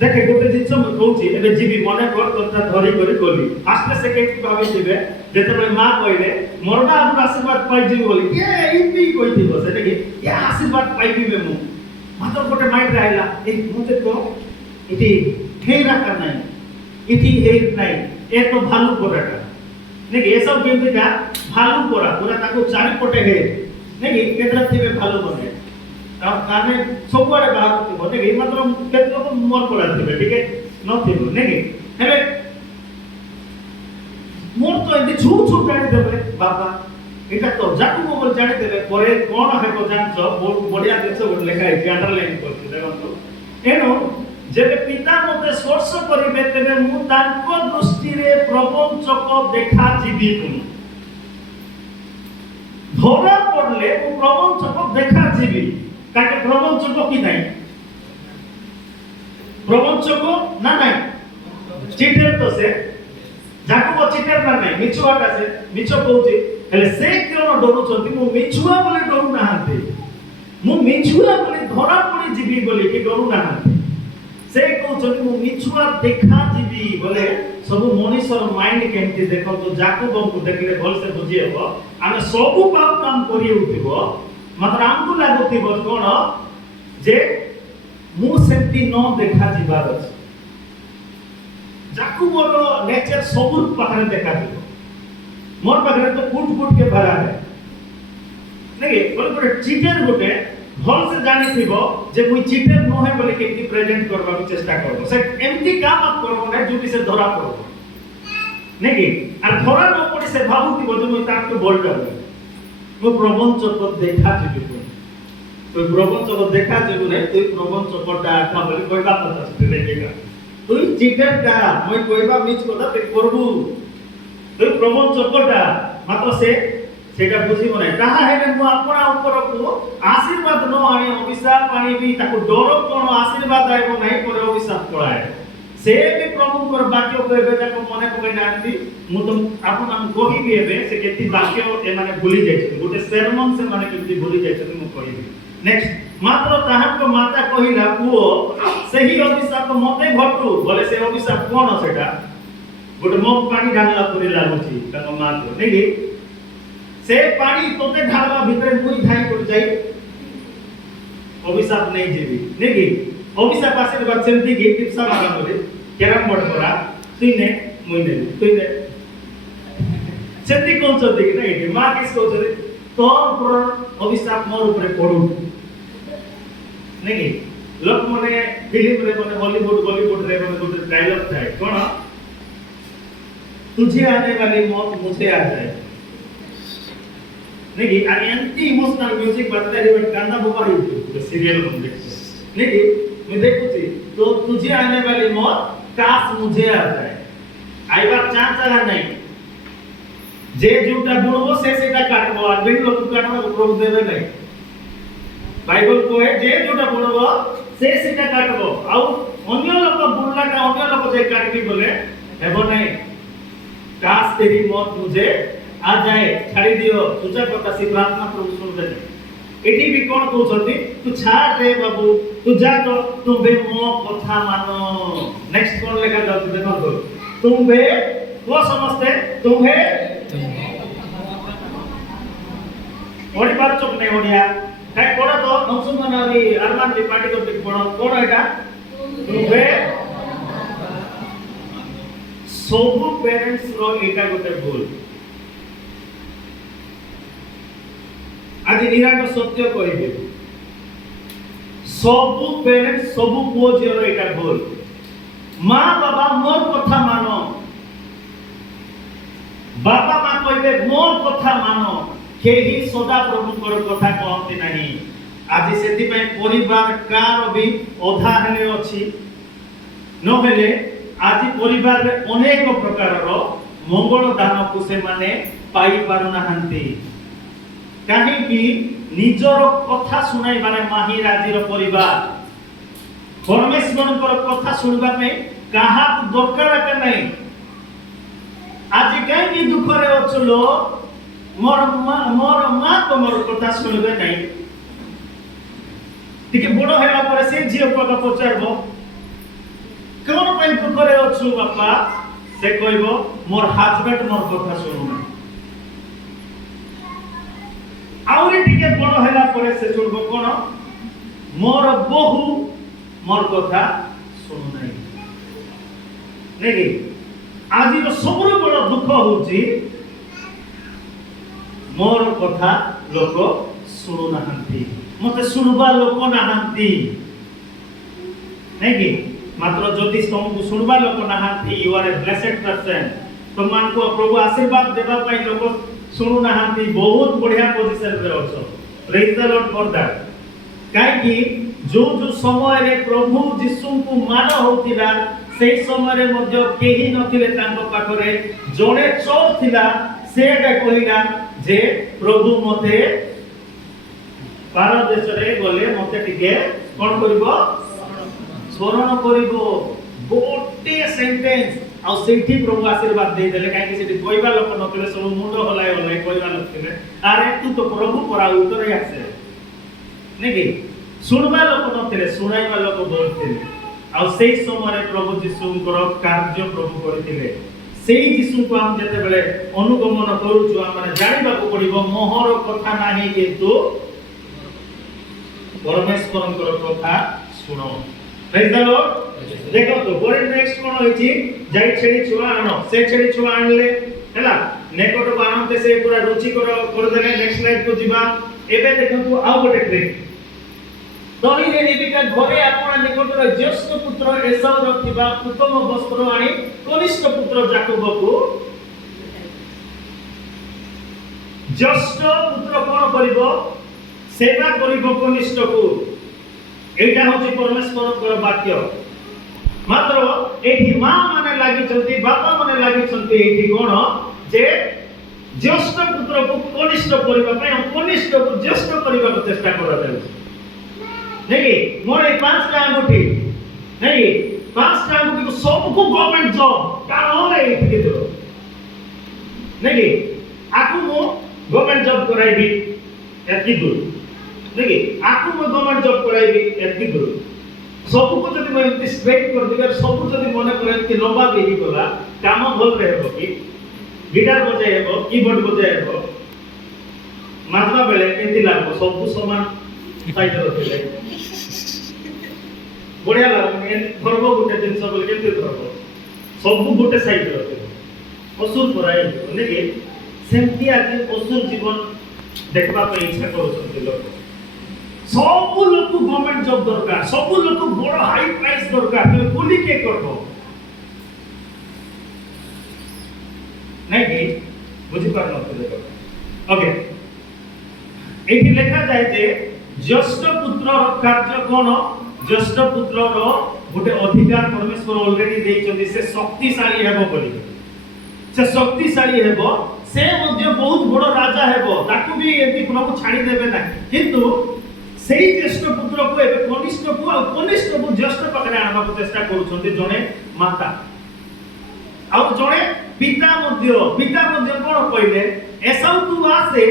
देखे गोटे जिंस मु कहउछि एबे जीवी मने कर कथा धरि करी गली फास्ट सेकेंड भाबी दिबे जेतेबे मां कहले मोरडा आगु आशीर्वाद पाइ जीव बोली ए इपी कहिथिबो सेटे कि या आशीर्वाद पाइबी मे मु मात्र गोटे माइंड रहला ए मुते तो इति हेरा का नै इति हेर नै ए तो भालू कोराटा ने ये सब केमती का भालू कोरा पूरा ताको चारि पटे हे ने कि केतरा थिबे भालू बने आ काने सबवारे बाहर थिबो ने कि मतलब केतरा को मोर कोरा थिबे ठीक है न थिबो ने कि हेले मोर तो एंती छू छू काढी देबे बाबा एटा तो जाकू मोबाइल जानि देबे परे कोन हेबो जानछो बहुत बढ़िया देखछो गोट लेखा है अंडरलाइन करछि देखो एनो जेबे पिता मते स्पर्श करिबे तेबे मु तांको दृष्टि रे प्रपंचक देखा जीवी पुनि धरा पड़ले मु प्रपंचक देखा जीवी काके प्रपंचक की नाही प्रपंचक ना नाही चिटर तो से जाको चिटर ना नाही मिछुआटा से मिछो कहउची हेले से कोन डरू छथि मु मिछुआ बोले डरू नाहंते मु मिछुआ बोले धरा पड़ी जीवी बोले कि डरू नाहंते से कहउछथि मु मिछुआ देखा जीवी बोले सब मनुष्यर माइंड केमती देखो तो जाकुब को देखले भल से बुझी हेबो आमे सब पाप काम करी उठिबो मात्र हमकु लागुथिबो कोन जे मु सेंती न देखा जीवार अछि जाकुबर नेचर सबुर पाखरे देखा दिबो मोर पाखरे तो फुट फुट के भरा है नहीं बोले चीटर गोटे भल से जानि थिबो जे मुई चीटर न है बोले केमती प्रेजेंट करबा को चेष्टा करबो से एमती काम आप करबो ना जोटी से धरा पड़बो नहीं आर धरा न पड़ी से भाबुथिबो जे मुई ताक बोल्ड करबो मु प्रबंध को देखा जीबो तो प्रबंध को देखा जीबो नै तू प्रबंध कोटा का बोले कहबा कथा से देखेगा तू चीटर का मुई कहबा मिछ कथा ते करबू तू प्रबंध कोटा मात्र से सेटा बुझिबो नै कहा हेले मु अपना ऊपर को आशीर्वाद न आनी अभिशाप आनी भी ताको डर कोन आशीर्वाद आइबो नै पर अभिशाप पळाए से भी प्रभु कर वाक्य कहबे ताको मने पकई नांती मु तो आपन हम कहिबी हेबे से केति वाक्य ए माने भूली जाय गोटे sermon से माने केति भूली जाय मु कहिबी नेक्स्ट मात्र ताहां को माता कहिला पुओ सही अभिशाप मते घटू बोले से अभिशाप कोन सेटा गोटे मग पानी ढालला परि लागुची ताको मां को नेगी से पानी तोते ढालवा भितरे मुई धाई कर जाई अभिशाप नहीं जीवी नेगी अभिशाप आशीर्वाद सेमती की टिप्सा मारा बोले कैरम बोर्ड परा तुइने मुइने तुइने सेमती कोन चोदी कि नहीं मां किस को चोदी तोर पर अभिशाप मोर ऊपर पड़ू नहीं लोक माने फिल्म रे माने हॉलीवुड बॉलीवुड रे माने गुड डायलॉग थाए कोन तुझे आने वाली मौत मुझे आ जाए नहीं आणि एंटी इमोशनल म्यूजिक बजता है बट कांदा बुका ही सीरियल में देखते नहीं मैं देखुची तो तुझे आने वाली मौत काश मुझे आ जाए आई बात चांस आला नहीं जे जोटा बुणबो से सेटा काटबो और बिन लोक काटबो प्रभु देबे नहीं बाइबल कहे जे जोटा बुणबो से सेटा काटबो आउ अन्य लोक बुणलाटा अन्य लोक जे काटबी बोले हेबो नहीं काश तेरी मौत मुझे आ जाए छाड़ी दियो तुझा कथा सी प्रार्थना प्रभु सुनबे एटी भी कोन कहउछथि तू छाड़ दे बाबू तू जा तो तुबे मो कथा मानो नेक्स्ट कोन लेखा जाउ देखो तुबे को समझते तुम्हे ओडी बार चोक नहीं ओडिया काय कोड तो नंसुमनारी अरमान दी पार्टी को टिक पड़ो कोड एटा तुम्हे सबु पेरेंट्स रो एटा गोटे भूल आज निराट सत्य कहिबे सबु पेरेंट्स सबु पुओ झियो एटा भूल मां बाबा मोर कथा मानो बापा मां कहबे मोर कथा मानो केही सदा प्रभु कर कथा कहते नाही आज सेति पय परिवार कार भी अधा हेले अछि न हेले आज परिवार रे अनेक प्रकार रो मंगल दान को से माने पाई पारु नाहंती काहे कि निजर कथा सुनाई बारे माही राजीर परिवार परमेश्वर कर कथा सुनबा में कहा दरकार के नहीं आज कहीं दुख रे अछलो मोर मां तो मोर कथा सुनबे नहीं ठीक बड़ हैला पर से झियो को पचारबो कोन पय दुख रे अछु बापा से कहबो मोर हस्बैंड मोर कथा सुनु आउरी ठीक बड़ हैला पर से सुनबो कोन मोर बहु मोर कथा सुनु नहीं नहीं आज तो सबरो बड़ दुख होची मोर कथा लोक सुनु नाहंती मते सुनबा लोक नाहंती नहीं कि मात्र जदि तुमको सुनबा लोक नाहंती you are a blessed person तुम को प्रभु आशीर्वाद देबा पई लोक सुनु नाहंती बहुत बढ़िया पोजीशन रे अछो praise the Lord for that काहे कि जो जो समय रे प्रभु यीशु को मान होतिला सेही समय रे मध्य केही नथिले तांको पाखरे जणे चोर थिला सेटा कहिला जे प्रभु मते पार देश रे गले मते टिके कोन करबो स्मरण करबो गोटे सेंटेंस आ सेठी प्रभु आशीर्वाद दे देले काहे कि सेठी कोइबा लोक नथिले सब मुंडो हलाय हलाय कोइबा लोक थिले अरे तू तो प्रभु परा उतरे आसे नै कि सुनबा लोक नथिले सुनाइबा लोक बहुत थिले आ सेही समय प्रभु यीशुଙ୍କର କାର୍ଯ୍ୟ प्रभु କରିଥିଲେ सेही यीशु को हम जते बेले अनुगमन करूछु हम जानिबा को पड़िबो मोहर कथा नाही किंतु परमेश्वरଙ୍କର कथा सुनो प्रेज द लॉर्ड देखो तो गोरे नेक्स्ट कोन होइची जाई छेड़ी छुआ आनो से छेड़ी छुआ आनले हैला नेकोट बानते से पूरा रुचि कर देले नेक्स्ट स्लाइड को जीवा एबे देखो तो आउ गोटे ट्रिक तोही रे रिबिका घरे आपण निकटर ज्येष्ठ पुत्र एसाव रखिबा उत्तम वस्त्र आनी कनिष्ठ पुत्र याकूब को ज्येष्ठ पुत्र कोन करिवो सेवा करिवो कनिष्ठ को एटा होची परमेश्वर कर वाक्य मात्र एठी मां माने लागि चलती बापा माने लागि चलती एठी कोन जे ज्येष्ठ पुत्र को कनिष्ठ करिबा पय कनिष्ठ को ज्येष्ठ करिबा को चेष्टा करा जाय नहीं मोर 5टा अंगूठी नहीं 5टा अंगूठी को सबको गवर्नमेंट जॉब कान रे इति दो नहीं आकु मो गवर्नमेंट जॉब कराइबी एति दूर नहीं आकु मो गवर्नमेंट जॉब कराइबी एति दूर सबको जदि मैं इति स्ट्रेट कर दिगर सब जदि मने करे कि लंबा बेही गला काम भल रहबो कि गिटार बजाइबो कीबोर्ड बजाइबो मात्रा बेले केति लागबो सब समान साइड रखले बढ़िया लागने धर्म गोटे जिनस बोले केते धर्म सब गोटे साइड रखले असुर पराई नेके सेमती आज असुर जीवन देखबा पे इच्छा करछन लोक ସବୁ ଲୋକ ଗଭର୍ଣ୍ଣମେଣ୍ଟ ଜବ ଦରକାର, ସବୁ ଲୋକ ବଡ ହାଇ ପ୍ରାଇସ୍ ଦରକାର, তুমি କୁଲି କେ করব ନାଇଁ କି ବୁଝି ପାରୁନଥିଲେ। ଓକେ, ଏଠି ଲେଖା যায় যে জ্যেষ্ঠ পুত্রর কার্য কোন? জ্যেষ্ঠ পুত্রর গোটে অধিকার পরমেশ্বর অলরেডি ଦେଇଛନ୍ତି, ସେ ଶକ୍ତିଶାଳୀ ହେବ ବୋଲି। ସେ ଶକ୍ତିଶାଳୀ ହେବ, ସେ ମଧ୍ୟ ବହୁତ ବଡ଼ ରାଜା ହେବ, ତାକୁ ବି ଏମିତି ପ୍ରଭୁ ଛାଡ଼ି ଦେବେ ନାହିଁ। କିନ୍ତୁ ସେଇ ଜ୍ୟେଷ୍ଠ ପୁତ୍ରକୁ ଏବେ କନିଷ୍ଠକୁ ଆଉ କନିଷ୍ଠକୁ ଜ୍ୟେଷ୍ଠ ପାଖରେ ଆଣିବାକୁ ଚେଷ୍ଟା କରୁଛନ୍ତି ଜଣେ ମାତା ଆଉ ଜଣେ ପିତା ମଧ୍ୟ। ପିତା ମଧ୍ୟ କଣ କହିଲେ? ଏସାଉ ତୁ ଆସେ,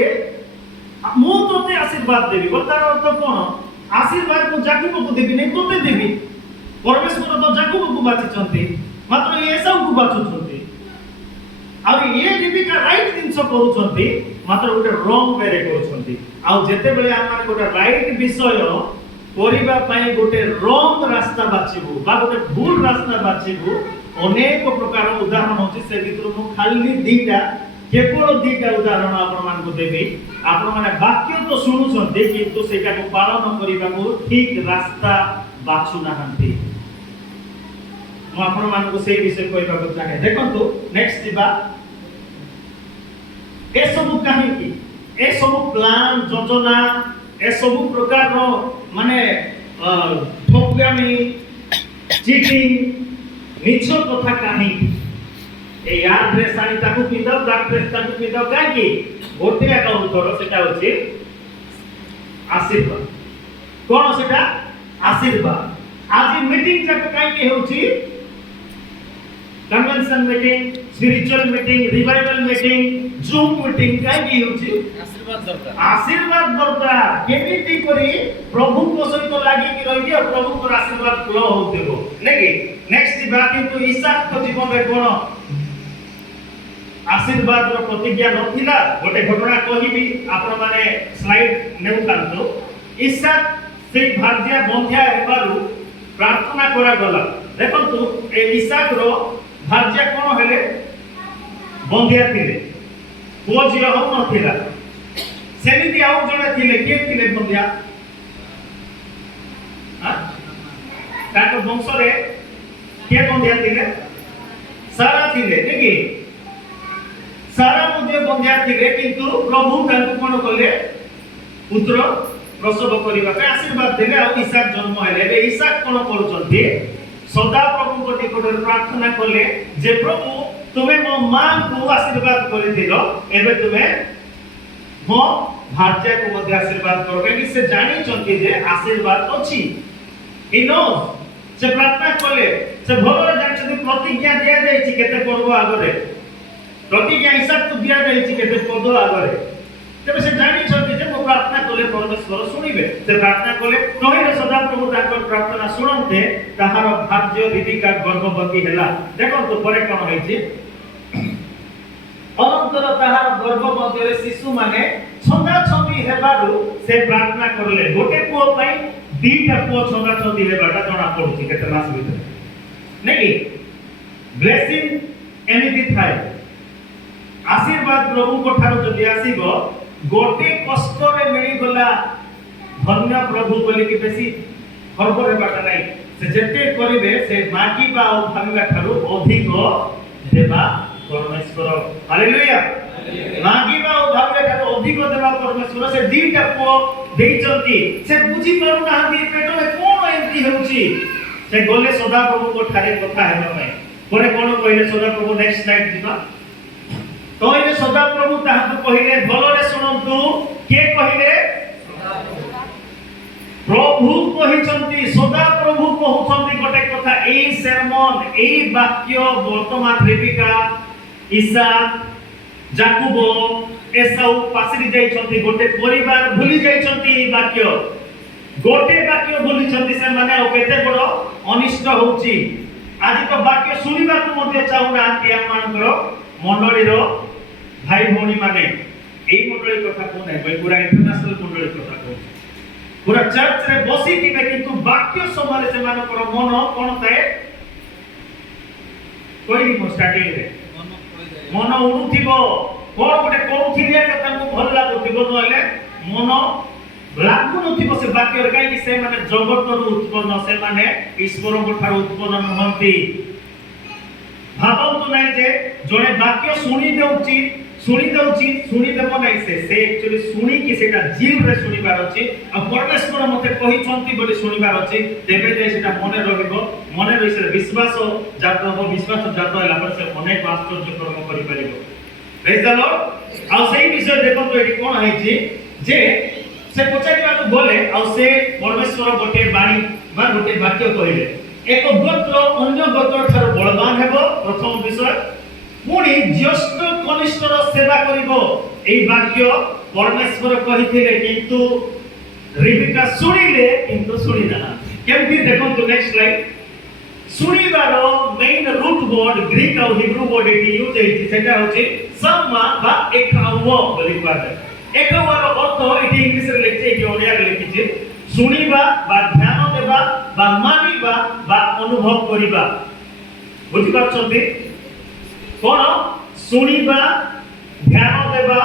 ମୁଁ ତୋତେ ଆଶୀର୍ବାଦ ଦେବି। ତାର ଅର୍ଥ କଣ? ଆଶୀର୍ବାଦ ମୁଁ ଯାକୁବକୁ ଦେବି ନାହିଁ, ତୋତେ ଦେବି। ପରମେଶ୍ୱର ତ ଯାକୁବକୁ ବାଛିଛନ୍ତି, ମାତ୍ର ଏସାଉକୁ ବାଛୁଛନ୍ତି। ଆଉ ଇଏ ରିବିକା ରାଇଟ ଜିନିଷ କରୁଛନ୍ତି, ମାତ୍ର ଗୋଟେ ରଙ୍ଗ ୱେରେ କରୁଛନ୍ତି। ଆଉ ଯେତେବେଳେ ଆମେ ଗୋଟେ ରାଇଟ ବିଷୟ କରିବା ପାଇଁ ଗୋଟେ ରଙ୍ଗ ରାସ୍ତା ବାଛିବୁ ବା ଗୋଟେ ଭୁଲ ରାସ୍ତା ବାଛିବୁ, ଅନେକ ପ୍ରକାର ଉଦାହରଣ ଅଛି। ସେ ଭିତରୁ ମୁଁ ଖାଲି କେବଳ ଦିଟା ଉଦାହରଣ ଆପଣମାନଙ୍କୁ ଦେବି। ଆପଣମାନେ ବାକ୍ୟ ତ ଶୁଣୁଛନ୍ତି, କିନ୍ତୁ ସେଇଟାକୁ ପାଳନ କରିବାକୁ ଠିକ ରାସ୍ତା ବାଛୁନାହାନ୍ତି। ମୁଁ ଆପଣମାନଙ୍କୁ ସେଇ ବିଷୟ କହିବାକୁ ଚାହେଁ। ଦେଖନ୍ତୁ, ନେକ୍ସଟ ଯିବା। ଏସବୁ କାହିଁକି? ଏସବୁ ପ୍ଲାନ ଯୋଜନା, ଏସବୁ ପ୍ରକାରର ମାନେ ଠକାମି, ଚିଟିଂ, ମିଛ କଥା କାହିଁକି? ଏ ୟା ଡ୍ରେସ୍ ଆଣି ତାକୁ ପିନ୍ଧାଉ, ତା ଡ୍ରେସ୍ ତାକୁ ପିନ୍ଧାଉ, କାହିଁକି? ଗୋଟେ ଏକା ଉତ୍ତର, ସେଟା ହଉଛି ଆଶୀର୍ବାଦ। କଣ ସେଟା? ଆଶୀର୍ବାଦ। ଆଜି ମିଟିଂ ଯାକ କାହିଁକି ହେଉଛି? Convention meeting, spiritual meeting, revival meeting, zoom meeting काहे होची? आशीर्वाद दरकार। आशीर्वाद दरकार। केमिति करी प्रभु को सहित लागि कि रहि दियो, प्रभु को आशीर्वाद फ्लो होतेबो नेकी। नेक्स्ट बात किंतु ईसाक को जीवन रे कोन आशीर्वाद रो प्रतिज्ञा नथिला। गोटे घटना कहिबी, आपण माने स्लाइड नेउ कांतो। ईसाक से भार्या बंध्या हेबारु प्रार्थना करा गला। देखंतु ए ईसाक रो भार्या कोन हेले? बंध्या थिले, पुओ झियो हो नथिला। सेमिति आउ जणे थिले, के थिले बंध्या? हां, ताको वंश रे के बंध्या थिले? सारा थिले, नेकी। सारा मध्ये बंध्या थिले, किंतु प्रभु ताको कोन कले? पुत्र प्रसव करिबा के आशीर्वाद देले आ ईसाक जन्म हेले। बे ईसाक कोन करूचंती? सदा प्रभु को निकट प्रार्थना कले जे प्रभु तुम्हें मो मां को आशीर्वाद कर दिलो, एबे तुम्हें मो भार्या को मध्य आशीर्वाद करो, कि से जानि चंती जे आशीर्वाद अछि। इ नो से प्रार्थना कले, से भगवान जानछथि प्रतिज्ञा दिया जाय छि केते पर्व आगरे, प्रतिज्ञा ईसाक को दिया जाय छि केते पद आगरे। तबे से जानि चंती जे मो प्रार्थना कले परमेश्वर सुनिबे। से प्रार्थना कले नहिरे सदा प्रभु ताकर प्रार्थना सुनन्ते, ताहार भार्य रिबिका गर्भवती हेला। देखो तो परे कोन होई छि? अनंतर ताहार गर्भ मध्यरे शिशु माने छंदा छंदी हेबारु से प्रार्थना करले। गोटे पुओ पई दीटा पुओ छंदा छंदी हेबाटा जणा पडुछि केते मास भितर नेकी। ब्लेसिंग एमिति थाय, आशीर्वाद प्रभु को ठारो जदि आसीबो, गोटे कष्ट रे मिली गला धन्य प्रभु बोली कि बेसी गर्व हेबाटा नै। से जेते करिवे से मागिबा और भाबिबा ठारो अधिक देबा परमेश्वर। हालेलुया। मागिबा और भाबिबा ठारो अधिक देबा परमेश्वर। से दीटा पुओ देइचंती, से बुझी पारु नाहंती पेट में कोन एंती होउची। से गोले सदा प्रभु को ठारे कथा हेबा पई परे कोन कहिले सदा प्रभु। नेक्स्ट स्लाइड दिबा। तो ये सदा प्रभु ताहाको कहिले भलरे सुनंतु। के कहिले? प्रभु कहिचंती, सदा प्रभु कहउचंती गोटे कथा। एई sermon, एई वाक्य वर्तमान रेबिका, ईसाक, जाकुब, एसाउ पासरी जाइचंती। गोटे परिवार भूली जाइचंती। एई वाक्य गोटे वाक्य भूली चंती से माने ओ केते बडो अनिष्ट होउची। आज तो वाक्य सुनिबा को मध्ये चाहुना हम मानकर मंडली रो भाई भौणी माने। एई मंडली कथा को नै भाई, पूरा इंटरनेशनल मंडली कथा को। पूरा चर्च रे बसी थिबे, किंतु वाक्य समाले से मानकर मन कोन थाए? कोई मो स्टार्टिंग रे मन उडुथिबो, कोन गोटे कोउथिलिया कथा को भल लागुथिबो, नले मन लागू नथिबो से वाक्य रे काई से माने जगतर उत्पन्न से माने ईश्वर ठार उत्पन्न नहंती भाबंतु नै जे जने वाक्य शुणी देबो नै से एक्चुअली शुणी कि सेटा जीव रे शुणीबार अछि आ परमेश्वर मते कहि छंती बोली शुणीबार अछि तेबे जे सेटा मने रहिबो मने रहि से विश्वास जात हो विश्वास जात होला पर से मने आश्चर्य कर्म करि परिबो प्रेज द लॉर्ड आ सेही विषय देखो तो एटी कोन है जे से पचारिबा को बोले आ से परमेश्वर गोटे बाणी बा गोटे वाक्य कहिले एक गोत्र अन्य गोत्र ठार बलवान हेबो प्रथम विषय पुणी ज्येष्ठ कनिष्ठर सेवा करिबो एई वाक्य परमेश्वर कहिथिले किंतु रिबिका सुनिले किंतु सुनिना केमति देखो तो नेक्स्ट स्लाइड सुनिबार मेन रूट वर्ड ग्रीक और हिब्रू वर्ड एटी यूज हेछि सेटा होछि सम्मा बा एकाव बोली पाते एकावर अर्थ एटी इंग्लिश रे लिखिছে एटी ओडिया रे लिखिছে सुनिबा बा ध्यान देबा बा मानिबा बा अनुभव करिबा बुझि पाछथि कोन सुनिबा ध्यान देबा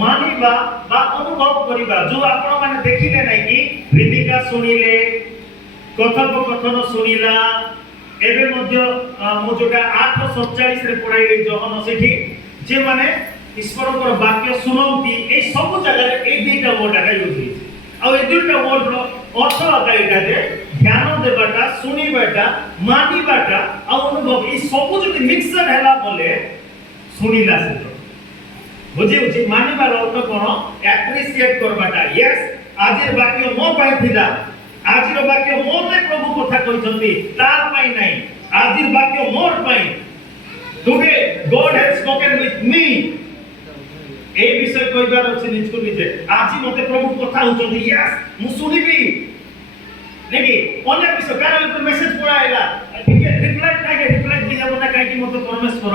मानिबा बा अनुभव करिबा जो आपण माने देखिले नै कि रिबिका सुनिले कथोपकथन सुनिला एबे मध्य मो जोटा 8:47 रे पढाइले जहन सेठी जे माने ईश्वर को वाक्य सुनंती ए सब जगह रे ए दुईटा वर्ड आका यूज होई आ ए दुईटा वर्ड रो अर्थ आका एटा जे ध्यान देबाटा सुनिबाटा मानिबाटा आ अनुभव ए सब जति मिक्सर हैला बोले सुनिला से बुझे बुझे मानिबार अर्थ कोन एप्रिशिएट करबाटा यस आजिर वाक्य मो पाइथिला आजिर वाक्य मोते प्रभु कथा कहिसंती तार पाई नै आजिर वाक्य मोर पाई today God has spoken with me ए विषय कहिबार अछि निजको निजे आजि मते प्रभु कथा होचंती यस मु सुनिबी नेकी अन्य विषय कारण पर मेसेज पळाइला रिप्लाई दिया बना काई कि मते परमेश्वर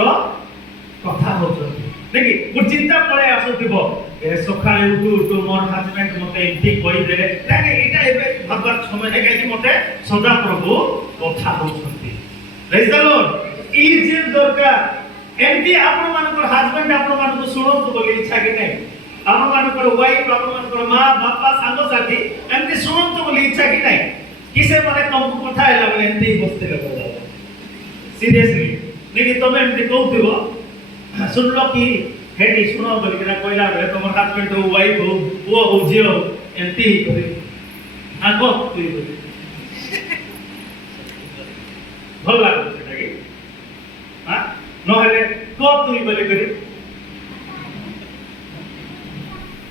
कथा होचंती नेकी गु चिंता पळे आसुथिबो ए सखाळे उठु मोर हस्बैंड मते ठीक कहि देले ताके एटा एबे भगवान समय नै काई कि मते सदा प्रभु कथा होचंती प्रेज द लॉर्ड ई जे दरकार एंती आपण मानकर हस्बैंड आपण मानको सुनत बोली इच्छा कि नै आपण मानकर वाइफ आपण मानकर मां बापा सांगो साथी एंती सुनत बोली इच्छा कि नै किसे माने तुमको कथा हैला बोले एंती बसते लगा सीरियसली नेकी तमे एंती कहउथिबो सुनलो कि हेडी सुनो बोली कि कहला बे तमर हस्बैंड हो वाइफ हो पुओ हो जियो एंती करे आगो तुई बोली भल लागो सेटा कि हां नहले को तुई बोली करी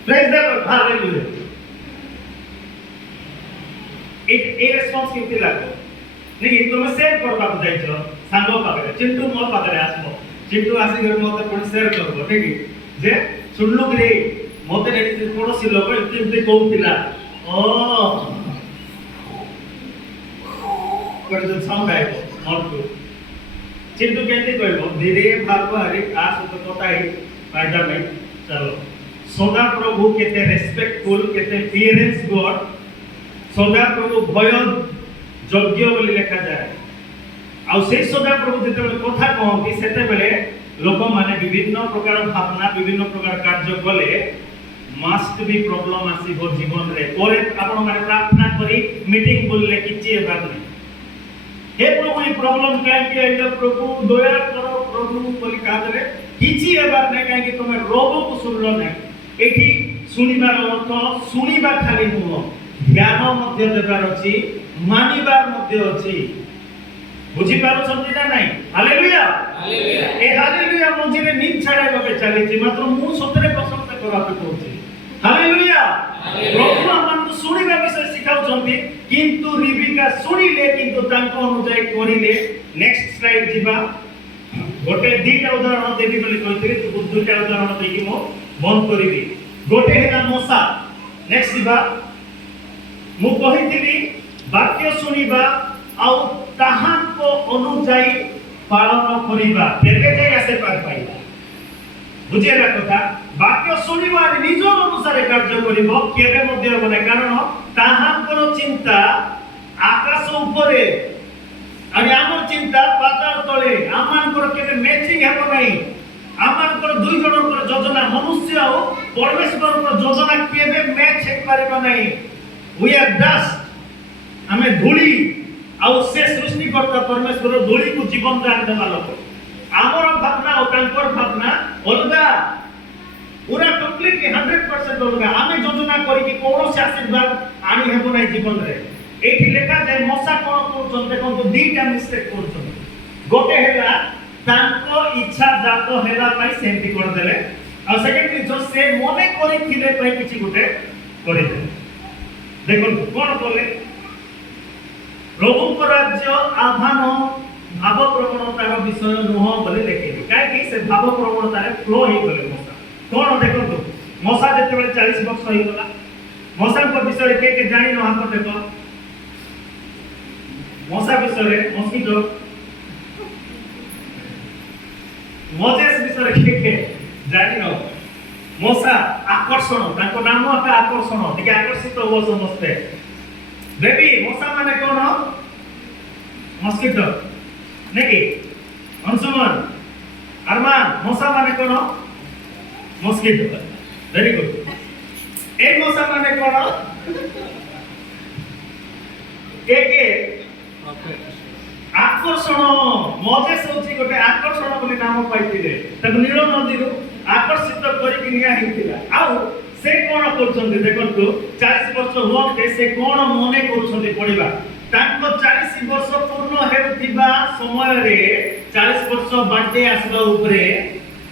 praise the Lord hallelujah A response केमती लागो नहीं तुम शेयर करबा को जाइछो सांगो पाखरे चिंटू मोर पाखरे आसबो चिंटू आसी घर मते कोन शेयर करबो ठीक जे सुनलो कि रे मते नेति पड़ोसी लोक एमती कहउतिला ओ कर जो साउंड आइबो नॉट गुड चिंटू केमती कहबो धीरे भागो हरि आस तो कताई फायदा नहीं चलो सदा प्रभु केते रेस्पेक्टफुल केते फियरेंस गॉड सदा प्रभु भय योग्य बोली लिखा जाए आ से सदा प्रभु जते कथा कहंती सेते बेले लोक माने विभिन्न प्रकार भावना विभिन्न प्रकार कार्य कले मस्ट बी प्रॉब्लम आसी हो जीवन रे परे आपण माने प्रार्थना करी मीटिंग बोलले किछि बात नहीं हे प्रभु ई प्रॉब्लम काहे कि आइला प्रभु दया करो प्रभु बोली कादरे किछि बात नहीं काहे कि तुमे रोग को सुनलो नहीं एठी सुनिबार अर्थ सुनिबा खाली नुह ध्यान मध्य देबार अछि मानिबार मध्य अछि बुझी पारो छथि ना नहीं हालेलुया हालेलुया ए हालेलुया मझिरे नींद छाड़ाइबा पे चलीछि मात्र मु सतरे प्रशंसा करापे कहूछि हालेलुया प्रभु हमन सुनिबा विषय सिखाउ छथि किंतु रिबिका सुनिले किंतु तांको अनुଯାୟୀ करिले नेक्स्ट स्लाइड जिबा गोटे दीटा उदाहरण देबी बोली कहितरी तो दुटा उदाहरण देकी मो बंद करिबी गोटे हेला मोसा नेक्स्ट जिबा मु कहितली वाक्य सुनिबा आउ ताहाको अनुଯାୟୀ पालन करिबा तेबे जाय आसे पार पाइबा बुझेला कथा वाक्य सुनिबा निज अनुसार कार्य करिबो केबे मध्य बने कारण ताहाको चिंता आकाश ऊपरे आणि आमर चिंता पाताल तळे आमानकर केबे मैचिंग हेबो नाही आमानकर दुई जनकर योजना मनुष्य परमेश्वर योजना केबे मैच हे पारिबा नहीं। वी आर डस्ट, आमे धूली आउ से सृष्टिकर्ता परमेश्वर धूली को जीवन दान देवा लोक। आमर भावना और तांकर भावना अलगा, पूरा कंप्लीटली 100% अलगा। आमे योजना करी कि कोन से आशीर्वाद आनी हेबो नै जीवन रे। एठी लेखा जाय मौसा कोन करछन देखो तो दीटा मिस्टेक करछन। गोटे हेला तांको इच्छा जातो हेला पई सेंटी कर देले, और सेकेंडली जो से मने करी थिले पई किछि गोटे करि देले। देखो कोन बोले प्रभु राज्य आह्वान भाव प्रवणतार विषय नुह बोले लेखिले, काहे से भाव प्रवणतार फ्लो हे गले मौसा। कोन देखो मौसा जते बेले 40 वर्ष होई गला, मौसा को विषय के जानि न हाथ देखो मौसा विषय मस्किटो मोजेस विषय के जानि न मौसा आकर्षण ताको नाम का आकर्षण टिके आकर्षित हो समस्ते। बेबी मौसा माने कोन मस्किटो नेकी अंशुमन अरमान मौसा माने कोन मस्किटो। Very good. ए मौसा माने कोन के आकर्षण मजेस होची गोटे आकर्षण बोली नाम पाइथिले तब नील नदी रु आकर्षित करी निया हिथिला। आउ से कोन करछन्ते देखंतु 40 वर्ष होते से कोन मने करछन्ते पढिबा तांको 40 वर्ष पूर्ण हेउथिबा समय रे 40 वर्ष बर्थडे आसबा उपरे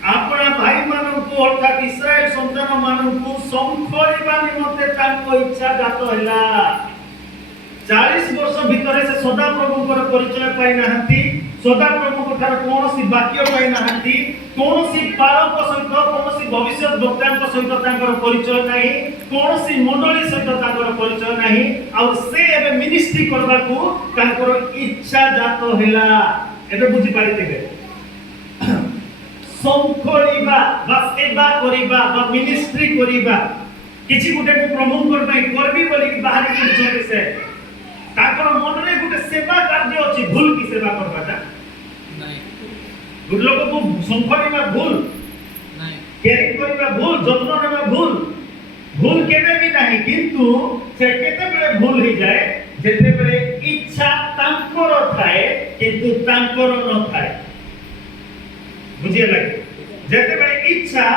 आपना भाई मानकु अर्थात इस्राएल संतान मानकु संखोरिबा निमंते तांको इच्छा जात हैला। 40 वर्ष भितरे से सदा प्रभु को परिचय पाई नाहंती, सदा प्रभु को थार कोनोसी वाक्य पाई नाहंती, कोनोसी पारक सहित कोनोसी भविष्य वक्तांक सहित तांकर परिचय नाही, कोनोसी मंडली सहित तांकर परिचय नाही, और से एबे मिनिस्ट्री करबा को तांकर इच्छा जातो हैला। एबे बुझी पारिते संखोरिबा बा सेवा करिबा बा मिनिस्ट्री करिबा किछि गुटे को प्रभु करबा करबी बोली कि बाहर परिचय से ताकर मन रे गुटे सेवा कार्य अछि। भूल की सेवा करबाटा नाही, गुड लोक को संखरिबा भूल नाही, केयरिंग करबा भूल, जत्न नेबा भूल, भूल केबे भी नाही। किंतु से केते बेले भूल ही जाए जेते बेले इच्छा तांकर थाए किंतु तांकर न थाए। बुझिए लगे जेते बेले इच्छा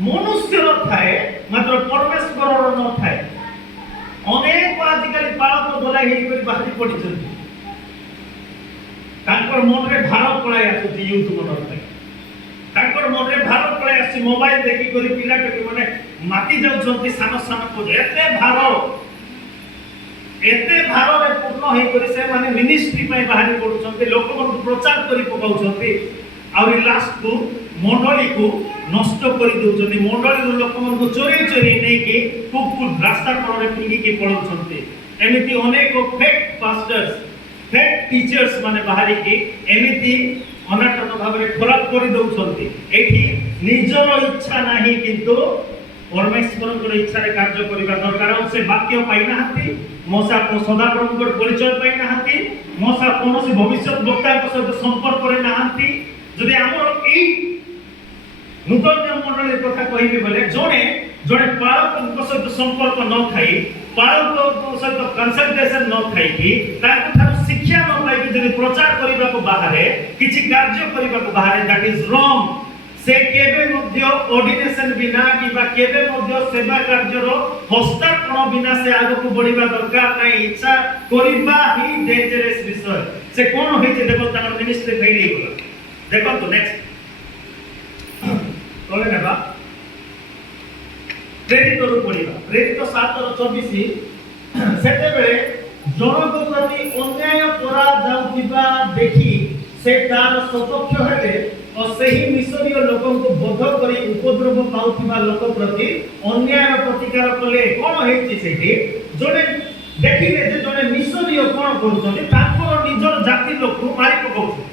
मनुष्य न थाए मात्र परमेश्वर न थाए। अनेक आजिकल बालक बोलाई हे करी बाहरी पडिछन तांकर मन रे भार पळाय आसुची यूथ मनर पे तांकर मन रे भार पळाय आसी मोबाइल देखि करी पिला के माने माटी जाउ छथि सान सान को एते भार रे पूर्ण हे करी से माने मिनिस्ट्री पय बाहरी पडुछन्ते लोक मन प्रचार करी पकाउछन्ते और लास्ट को मंडली को नष्ट कर दउछन्ते। मंडली लोक मन को चोरी चोरी नै कि कुकुर रास्ता पर फिंगी के पळौछन्ते। एमिति अनेक फेक पास्टर्स फेक टीचर्स माने बाहरी के एमिति अनाटन भाव रे खराब कर दउछन्ते। एठी निजर इच्छा नाही किंतु परमेश्वर को इच्छा रे कार्य करिबा दरकार। से वाक्य पाई नाहंती, मौसा को सदा प्रभु को परिचय पाई नाहंती, मौसा कोनोसी भविष्य वक्ता को सहित संपर्क करे नाहंती। जदि हमर ए नूतन मंडली कथा कहिबे बोले जणे जणे पालक सहित संपर्क न थाई, पालक सहित कंसल्टेशन न थाई कि ताको थारु शिक्षा न पाई कि जदि प्रचार करिबा को बाहरे किछि कार्य करिबा को बाहरे दैट इज रॉन्ग। से केबे मध्य ऑर्डिनेशन बिना किबा केबे मध्य सेवा कार्यर हस्ताक्षर बिना से आगु को बढ़िबा दरकार नै। इच्छा करिबा ही डेंजरस विषय। से कोन होई छै देखो तार मिनिस्ट्री फेली गेला। देखो तो नेक्स्ट तोले नेबा प्रेरित रो पड़िबा प्रेरित 7:24 सेते बेले जनक प्रति अन्याय करा जाउतिबा देखि से तार सपक्ष हेले और सही मिशनीय लोकों को बोध करी उपद्रव पाउतिबा लोक प्रति अन्याय प्रतिकार कले। कोन हेछि सेठी जने देखिले जे जने मिशनीय कोन करूछथि ताकर निजर जाति लोक मारि पकाउछ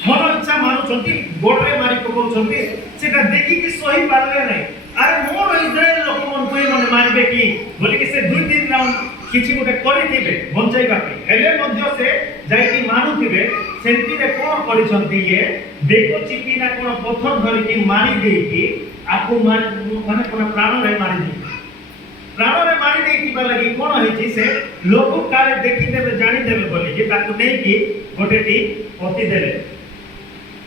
मन इच्छा मानुछथि गोडरे मारि पकाउछथि सेटा देखि कि सही पारले नै। अरे मोर इस्राएल लोक मन कोइ मन मारबे कि बोली कि से 2-3 राउंड किछि गोटे करिथिबे बंचाइबा पे हेले मध्य से जाइकि मानुथिबे सेंति रे कोन करिसथि ये देखो चिपी ना कोन पत्थर धरि कि मारि देइकि आपको माने कोन प्राण रे मारी दी प्राण रे मारी दे किबा लागि कोन होई से लोक काले देखि देबे जानि देबे बोली जे ताकू नै कि गोटेटी पति देले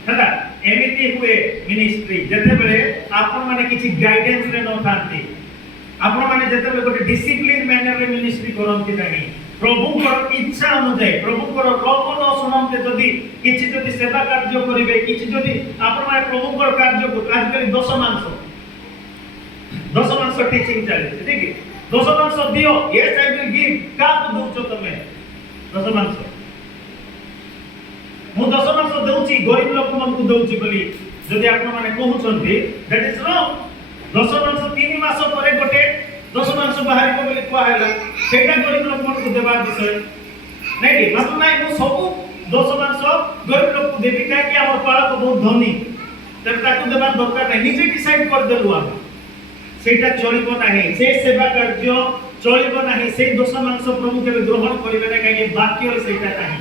हला एमिति हुए मिनिस्ट्री जते बेले आपन माने किछि गाइडेंस रे न थांती आपन माने जते बेले गोटे डिसिप्लिन मैनर रे मिनिस्ट्री करंती नाही प्रभु को इच्छा अनुसार प्रभु को लोक न सुनते जदि किछि जदि सेवा कार्य करिवे किछि जदि आपन माने प्रभु को कार्य को आजकल 10 मांस टीचिंग चले ठीक है 10 मांस दियो यस आई विल गिव का दोचो तमे 10 मांस मु 10 मांस दउची गरीब लोक मन को दउची बोली जदि आपन माने कहउछंती दैट इज रॉन्ग 10 मांस 3 मास परे गोटे 10 मांस बाहर को बोली को हैला सेटा गरीब लोक मन को देबा विषय नै कि मतलब नै मु सब 10 मांस गरीब लोक को देबी काहे कि हमर पाळा को बहुत धनी तब ताकू देबा दरकार नै निजे डिसाइड कर देलु हम सेटा चलिबो नाही से सेवा कार्य चलिबो नाही से 10 मांस प्रभु के ग्रहण करिवे नै काहे बाक्य सेटा नाही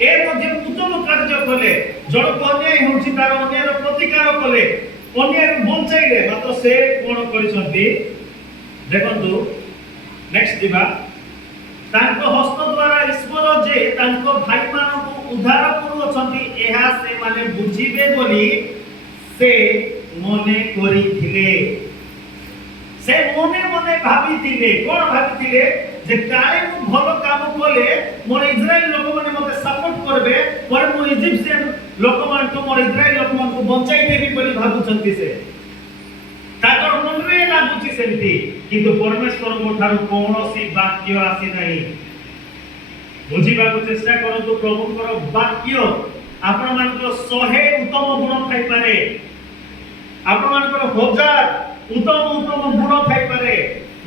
ए मध्ये उत्तम कार्य कले जड़ अन्याय होछि तार अन्यायर प्रतिकार कले अन्याय बंचाइले मात्र से कोन करिसंती देखंतु नेक्स्ट दिबा तांको हस्त द्वारा ईश्वर जे तांको भाई मानको उद्धार करू अछंती एहा से माने बुझिबे बोली से मने करिथिले से मने मने भाबिथिले कोन भाबिथिले जे काले मु भलो काम कोले मोर इजराइल लोक माने मते सपोर्ट करबे पर मु इजिप्शियन लोक मान तो मोर इजराइल लोक मान को बंचाई देबी बोली भाबुछंती से ताकर मनरे लागुची सेंती किंतु परमेश्वर मोठारु कोनोसी वाक्य आसी नाही बुझिबा को चेष्टा करंतु प्रभुकर वाक्य आपण मानकर 100 उत्तम गुण थाई पारे आपण मानकर 1000 उत्तम गुण थाई पारे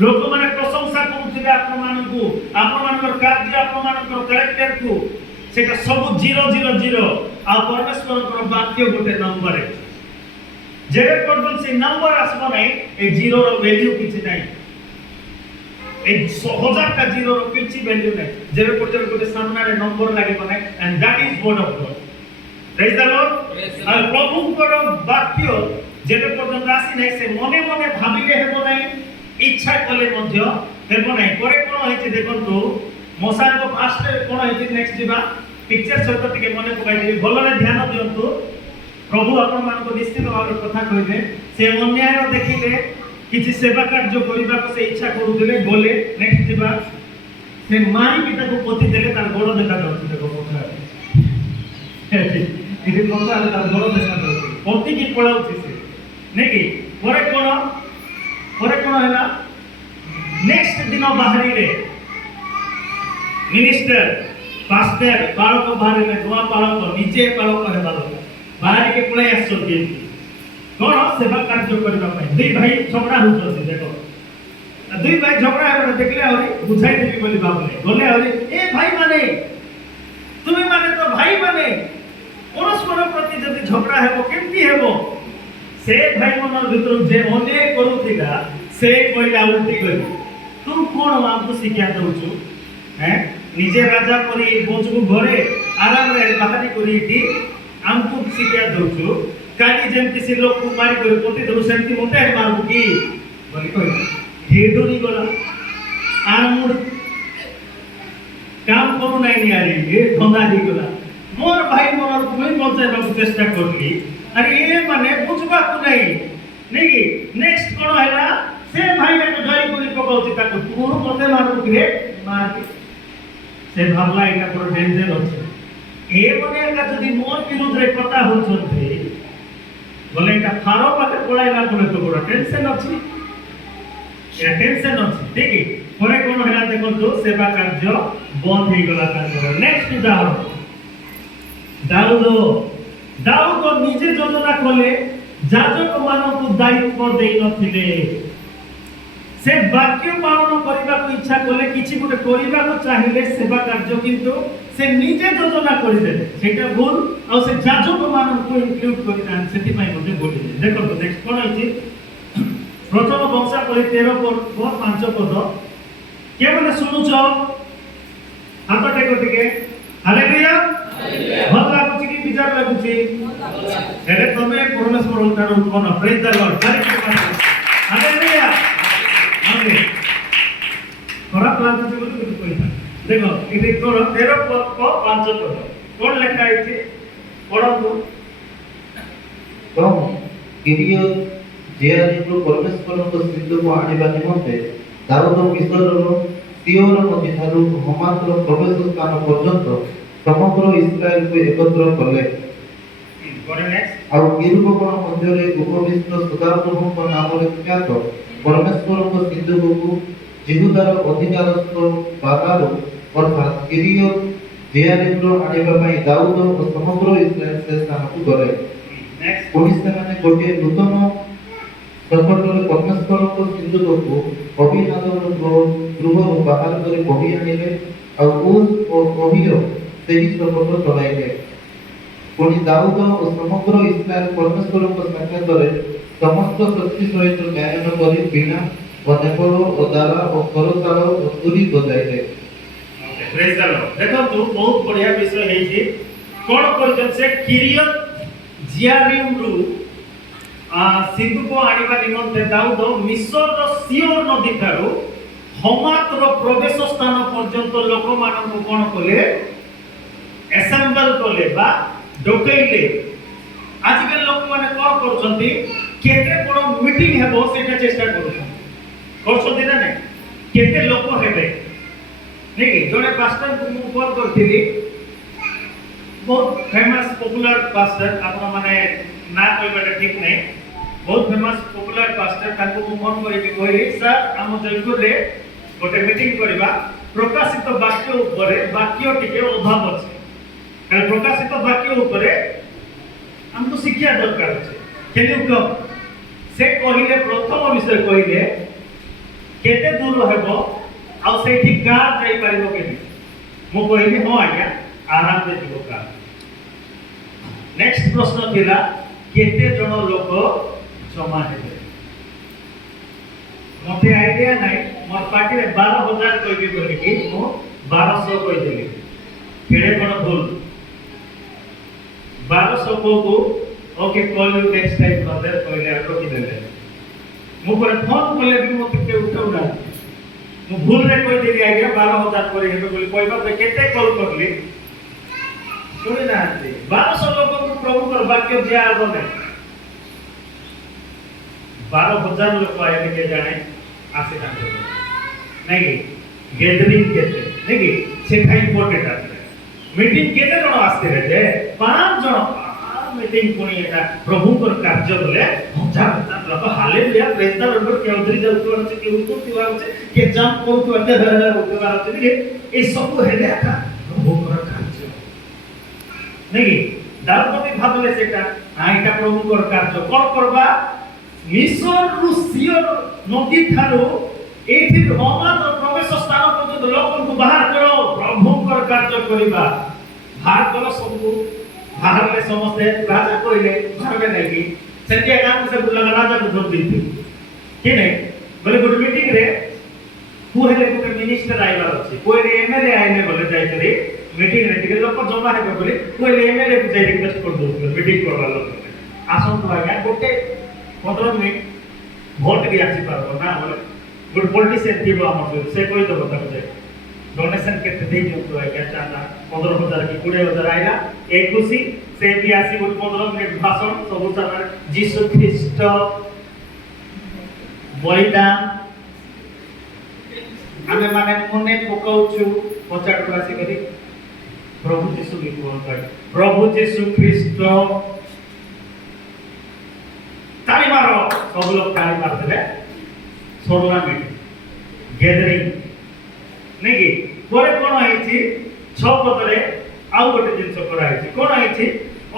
लोक माने प्रशंसा करूथिले आपण मानकर कार्य आपण मानकर कैरेक्टर को सेटा सब 000 आ परमेश्वर कर वाक्य गोटे नंबर है जेबे पर्यंत से नंबर आसबो नै ए जीरो रो वैल्यू किछि नै ए 1000 का जीरो रो किछि वैल्यू नै जेबे पर्यंत गोटे सामना रे नंबर लागेबो नै and that is word of God praise the Lord और प्रभु कर वाक्य जेबे पर्यंत आसी नै से मने मने भाबिले हेबो नै इच्छा कले मध्य हेबो नै परे कोन होइछि देखंतु मोसा को फास्ट कोन होइछि नेक्स्ट दिबा पिक्चर सहित टिके मने पकाइ दिबी भलरे ध्यान दियंतु प्रभु आपण मान को निश्चित भाव कथा कहिबे से अन्याय देखिले किछि सेवा कार्य करिबा को से इच्छा करूदिले बोले नेक्स्ट दिबा से मारी पिता को पति देले तार गोड़ देखा जाउछि देखो पत्रा इदि पत्रा तार गोड़ देखा जाउछि पति की पळाउछि से नेकी परे कोन हैला नेक्स्ट दिन बाहरीले मिनिस्टर पास्टर बालक बाहरीले दुआ बालक निजे बालक हेबा बाहरी के पळे आछथि कोन सेवा कार्य करबा पय दुई भाई झगड़ा होछथि देखो दुई भाई झगड़ा हेबा देखले और बुझाई देबी बोली बाबले बोले और ए भाई माने तुमी माने तो भाई माने परस्पर प्रति जदि झगड़ा हेबो केमती हेबो से भाई मनर भितर जे अन्याय करूथिला से कहला उल्टी करी तू कोन हमको शिक्षा दउछु हैं निजे राजा परी बोझगु घरे आराम रे बाहरी करीटी हमको शिक्षा दउछु काली जेमति से लोग को मारी कर पोती दरु सेमति मोते मारबु की बोली कहि हेडोरी गला आर मुर काम करू नै नियारी ए धंधा दी गला मोर भाई मोर कोई बचाइबा चेष्टा करली अरे ये माने बुझबा को नहीं कि नेक्स्ट कोन हैला से भाई ने जय कोली पकाउछि ताको तू मते मारबु कि मार से भाबला इना पर डेंजर अछि ए मने का जदि मोर विरुद्ध रे पता होछथि बोले का फारो पाते पळाइला बोले तो बड़ा टेंशन अछि ए टेंशन अछि ठीक है परे कोन हैला देखो तो सेवा कार्य बंद हे गला कार्य नेक्स्ट दाऊद निजे योजना कले जाजक मानक दायित्व देई नथिले से वाक्य पालन करबा को इच्छा कले किछि गुटे करबा को चाहिले सेवा कार्य किंतु से निजे योजना करि देले सेटा भूल आ से जाजक मानक को इंक्लूड करि ना सेति पय मते बोलि देखो तो नेक्स्ट कोन अछि प्रथम वंशा करि 13 पद 5 पद के माने सुनुछ हाथ टेको टिके हालेलुया भल लागुछि कि सुंदर लगुची हेरे तमे परमेश्वर उतार उत्पन्न praise the Lord hallelujah amen खराब लागुची बोली कुछ कहता देखो इति कोन 13 पद को 5 पद कोन लेखा है पढ़ो ଏବଂ କିରିୟ ଜେଆରିମ୍ରୁ ପରମେଶ୍ୱରଙ୍କ ସିନ୍ଧୁକୁ ଆଣିବା ନିମନ୍ତେ ଦାଉଦ ମିଶ୍ରର ସିଓର ନଦୀଠାରୁ ହମାତର ପ୍ରବେଶ ସ୍ଥାନ ପର୍ଯ୍ୟନ୍ତ ସମଗ୍ର ଇସ୍ରାଏଲକୁ ଏକତ୍ର କଲେ। ଆଉ କିରୁବଗଣ ମଧ୍ୟରେ ଉପବିଷ୍ଟ ସଦାପ୍ରଭୁଙ୍କ ନାମରେ ଖ୍ୟାତ ପରମେଶ୍ୱରଙ୍କ ସିନ୍ଧୁକୁ ଜିହୁଦାର ଅଧିକାରସ୍ଥ ବାଲାରୁ ଅର୍ଥାତ୍ କିରିୟ ଜେଆରିମ୍ରୁ ଆଣିବା ପାଇଁ ଦାଉଦ ଓ ସମଗ୍ର ଇସ୍ରାଏଲ ସେ ସ୍ଥାନକୁ ଗଲେ। ପୁଣି ସେମାନେ ଗୋଟିଏ ନୂତନ ସଙ୍କଟରେ ପରମେଶ୍ୱରଙ୍କ ସିନ୍ଧୁକୁ ଅଭିନାଦର ଗୃହରୁ ବାହାର କରି ବହି ଆଣିଲେ ଆଉ ଉସ୍ ଓ ଅହିୟ ସେହି ସଙ୍କଟ ଚଳାଇଲେ। ପୁଣି ଦାଉଦ ଓ ସମଗ୍ର ଇସ୍ରାଏଲ ପରମେଶ୍ୱରଙ୍କ ସାକ୍ଷାତରେ ସମସ୍ତ ଶକ୍ତି ସହିତ ଗାୟନ କରି ବୀଣା ଓ ନେପଳ ଓ ଦାରା ଓ କରତାଳ ଓ ତୁରୀ ବଜାଇଲେ। प्रेज द लॉर्ड देखो तू बहुत बढ़िया विषय है जी कोन करजन से किरियत जियारिमरु सिंधु को आनिबा निमंते दाऊद मिस्र सियोर नदी थारु हमातर प्रवेश स्थान पर्यंत लोक मानन कोन कले असेंबल कले बा डकैले आजकल लोक माने कोन करछंती केते कोन मीटिंग हेबो सेटा चेष्टा करछंती ना नै केते लोक हेबे नहीं जोने पास्टर को मु कॉल करथिली बहुत फेमस पॉपुलर पास्टर आपण माने ना कहबा ठीक नहीं बहुत फेमस पॉपुलर पास्टर ताको मु फोन करी के कहली सर हम जयपुर रे गोटे मीटिंग करबा प्रकाशित वाक्य ऊपर वाक्य टिके अभाव अछि काल प्रकाशित वाक्य ऊपर हमको शिक्षा दरकार अछि केने को से कहिले प्रथम विषय कहिले केते दूर हेबो आ सेठी कार जाई परिबो केनी मु कहिली हो आज्ञा आराम से जीवो कार नेक्स्ट प्रश्न थिला केते जण लोक जमा हेबे मते आईडिया नाही मोर पार्टी रे 12000 कहबी बोली कि मु 1200 कहि देली केडे कोन भूल 1200 को okay call you next time brother कहले आरो कि देले मु पर फोन करले भी मते के उठाउ ना मु भूल रे कोइ देली आगे 12000 करे हेबे बोली कहबा पे केते कॉल करली सुनि ना 1200 लोक को प्रभु कर वाक्य दिया आबो नै 12000 लोक आए के जाने आसे ना नहीं गैदरिंग केते नहीं सेटा इंपोर्टेंट आसे मीटिंग केते जण आस्ते रे जे 5 जण मीटिंग कोनी एटा प्रभु कर कार्य बोले हजार लोक हालेलुया प्रेज द लॉर्ड के उधरी जाउतो अछि के उतो तिवा अछि के जंप करतो अते उतबार अछि के ए सब हेले आका प्रभु कर कार्य नहीं दाऊद भी भाबले सेटा आइटा प्रभु कर कार्य कोन करबा मिस्र रु सियर नदी थारो एथि हमार प्रवेश स्थान पर्यंत लोक को बाहर करो प्रभु कर कार्य करिबा बाहर करो सब बाहर में समस्त राजा कहले बाहर में नहीं सेटिया काम से बुला राजा को जोर दीथि कि नहीं बोले गुड मीटिंग रे को हेले को मिनिस्टर आइबार अछि कोइ रे एमएलए आइने बोले जाय करे मीटिंग रे टिके लोक जमा हेबे बोले कोइ रे एमएलए को जाय रिक्वेस्ट कर दो मीटिंग करबा लोक आसन तो आज्ञा गोटे 15 मिनिट वोट भी आसी पारबो ना बोले गुड पॉलिटिशियन थिबो हमर से कोइ तो बता दे डोनेशन केते दे दियो तो आज्ञा चांदा 15000 की 20000 आइला एक खुशी से भी आसी गुड 15 मिनिट भाषण सब सारा यीशु ख्रीष्ट बलिदान आमे माने मने पकाउछु 50 टका से करी प्रभु यीशु भी बोल पाए प्रभु यीशु ख्रीष्ट ताली मारो सब लोग ताली मारते सोरला में गैदरिंग नहीं कि कोरे कोन आइछि 6 पदरे आउ गोटे जिंस करा आइछि कोन आइछि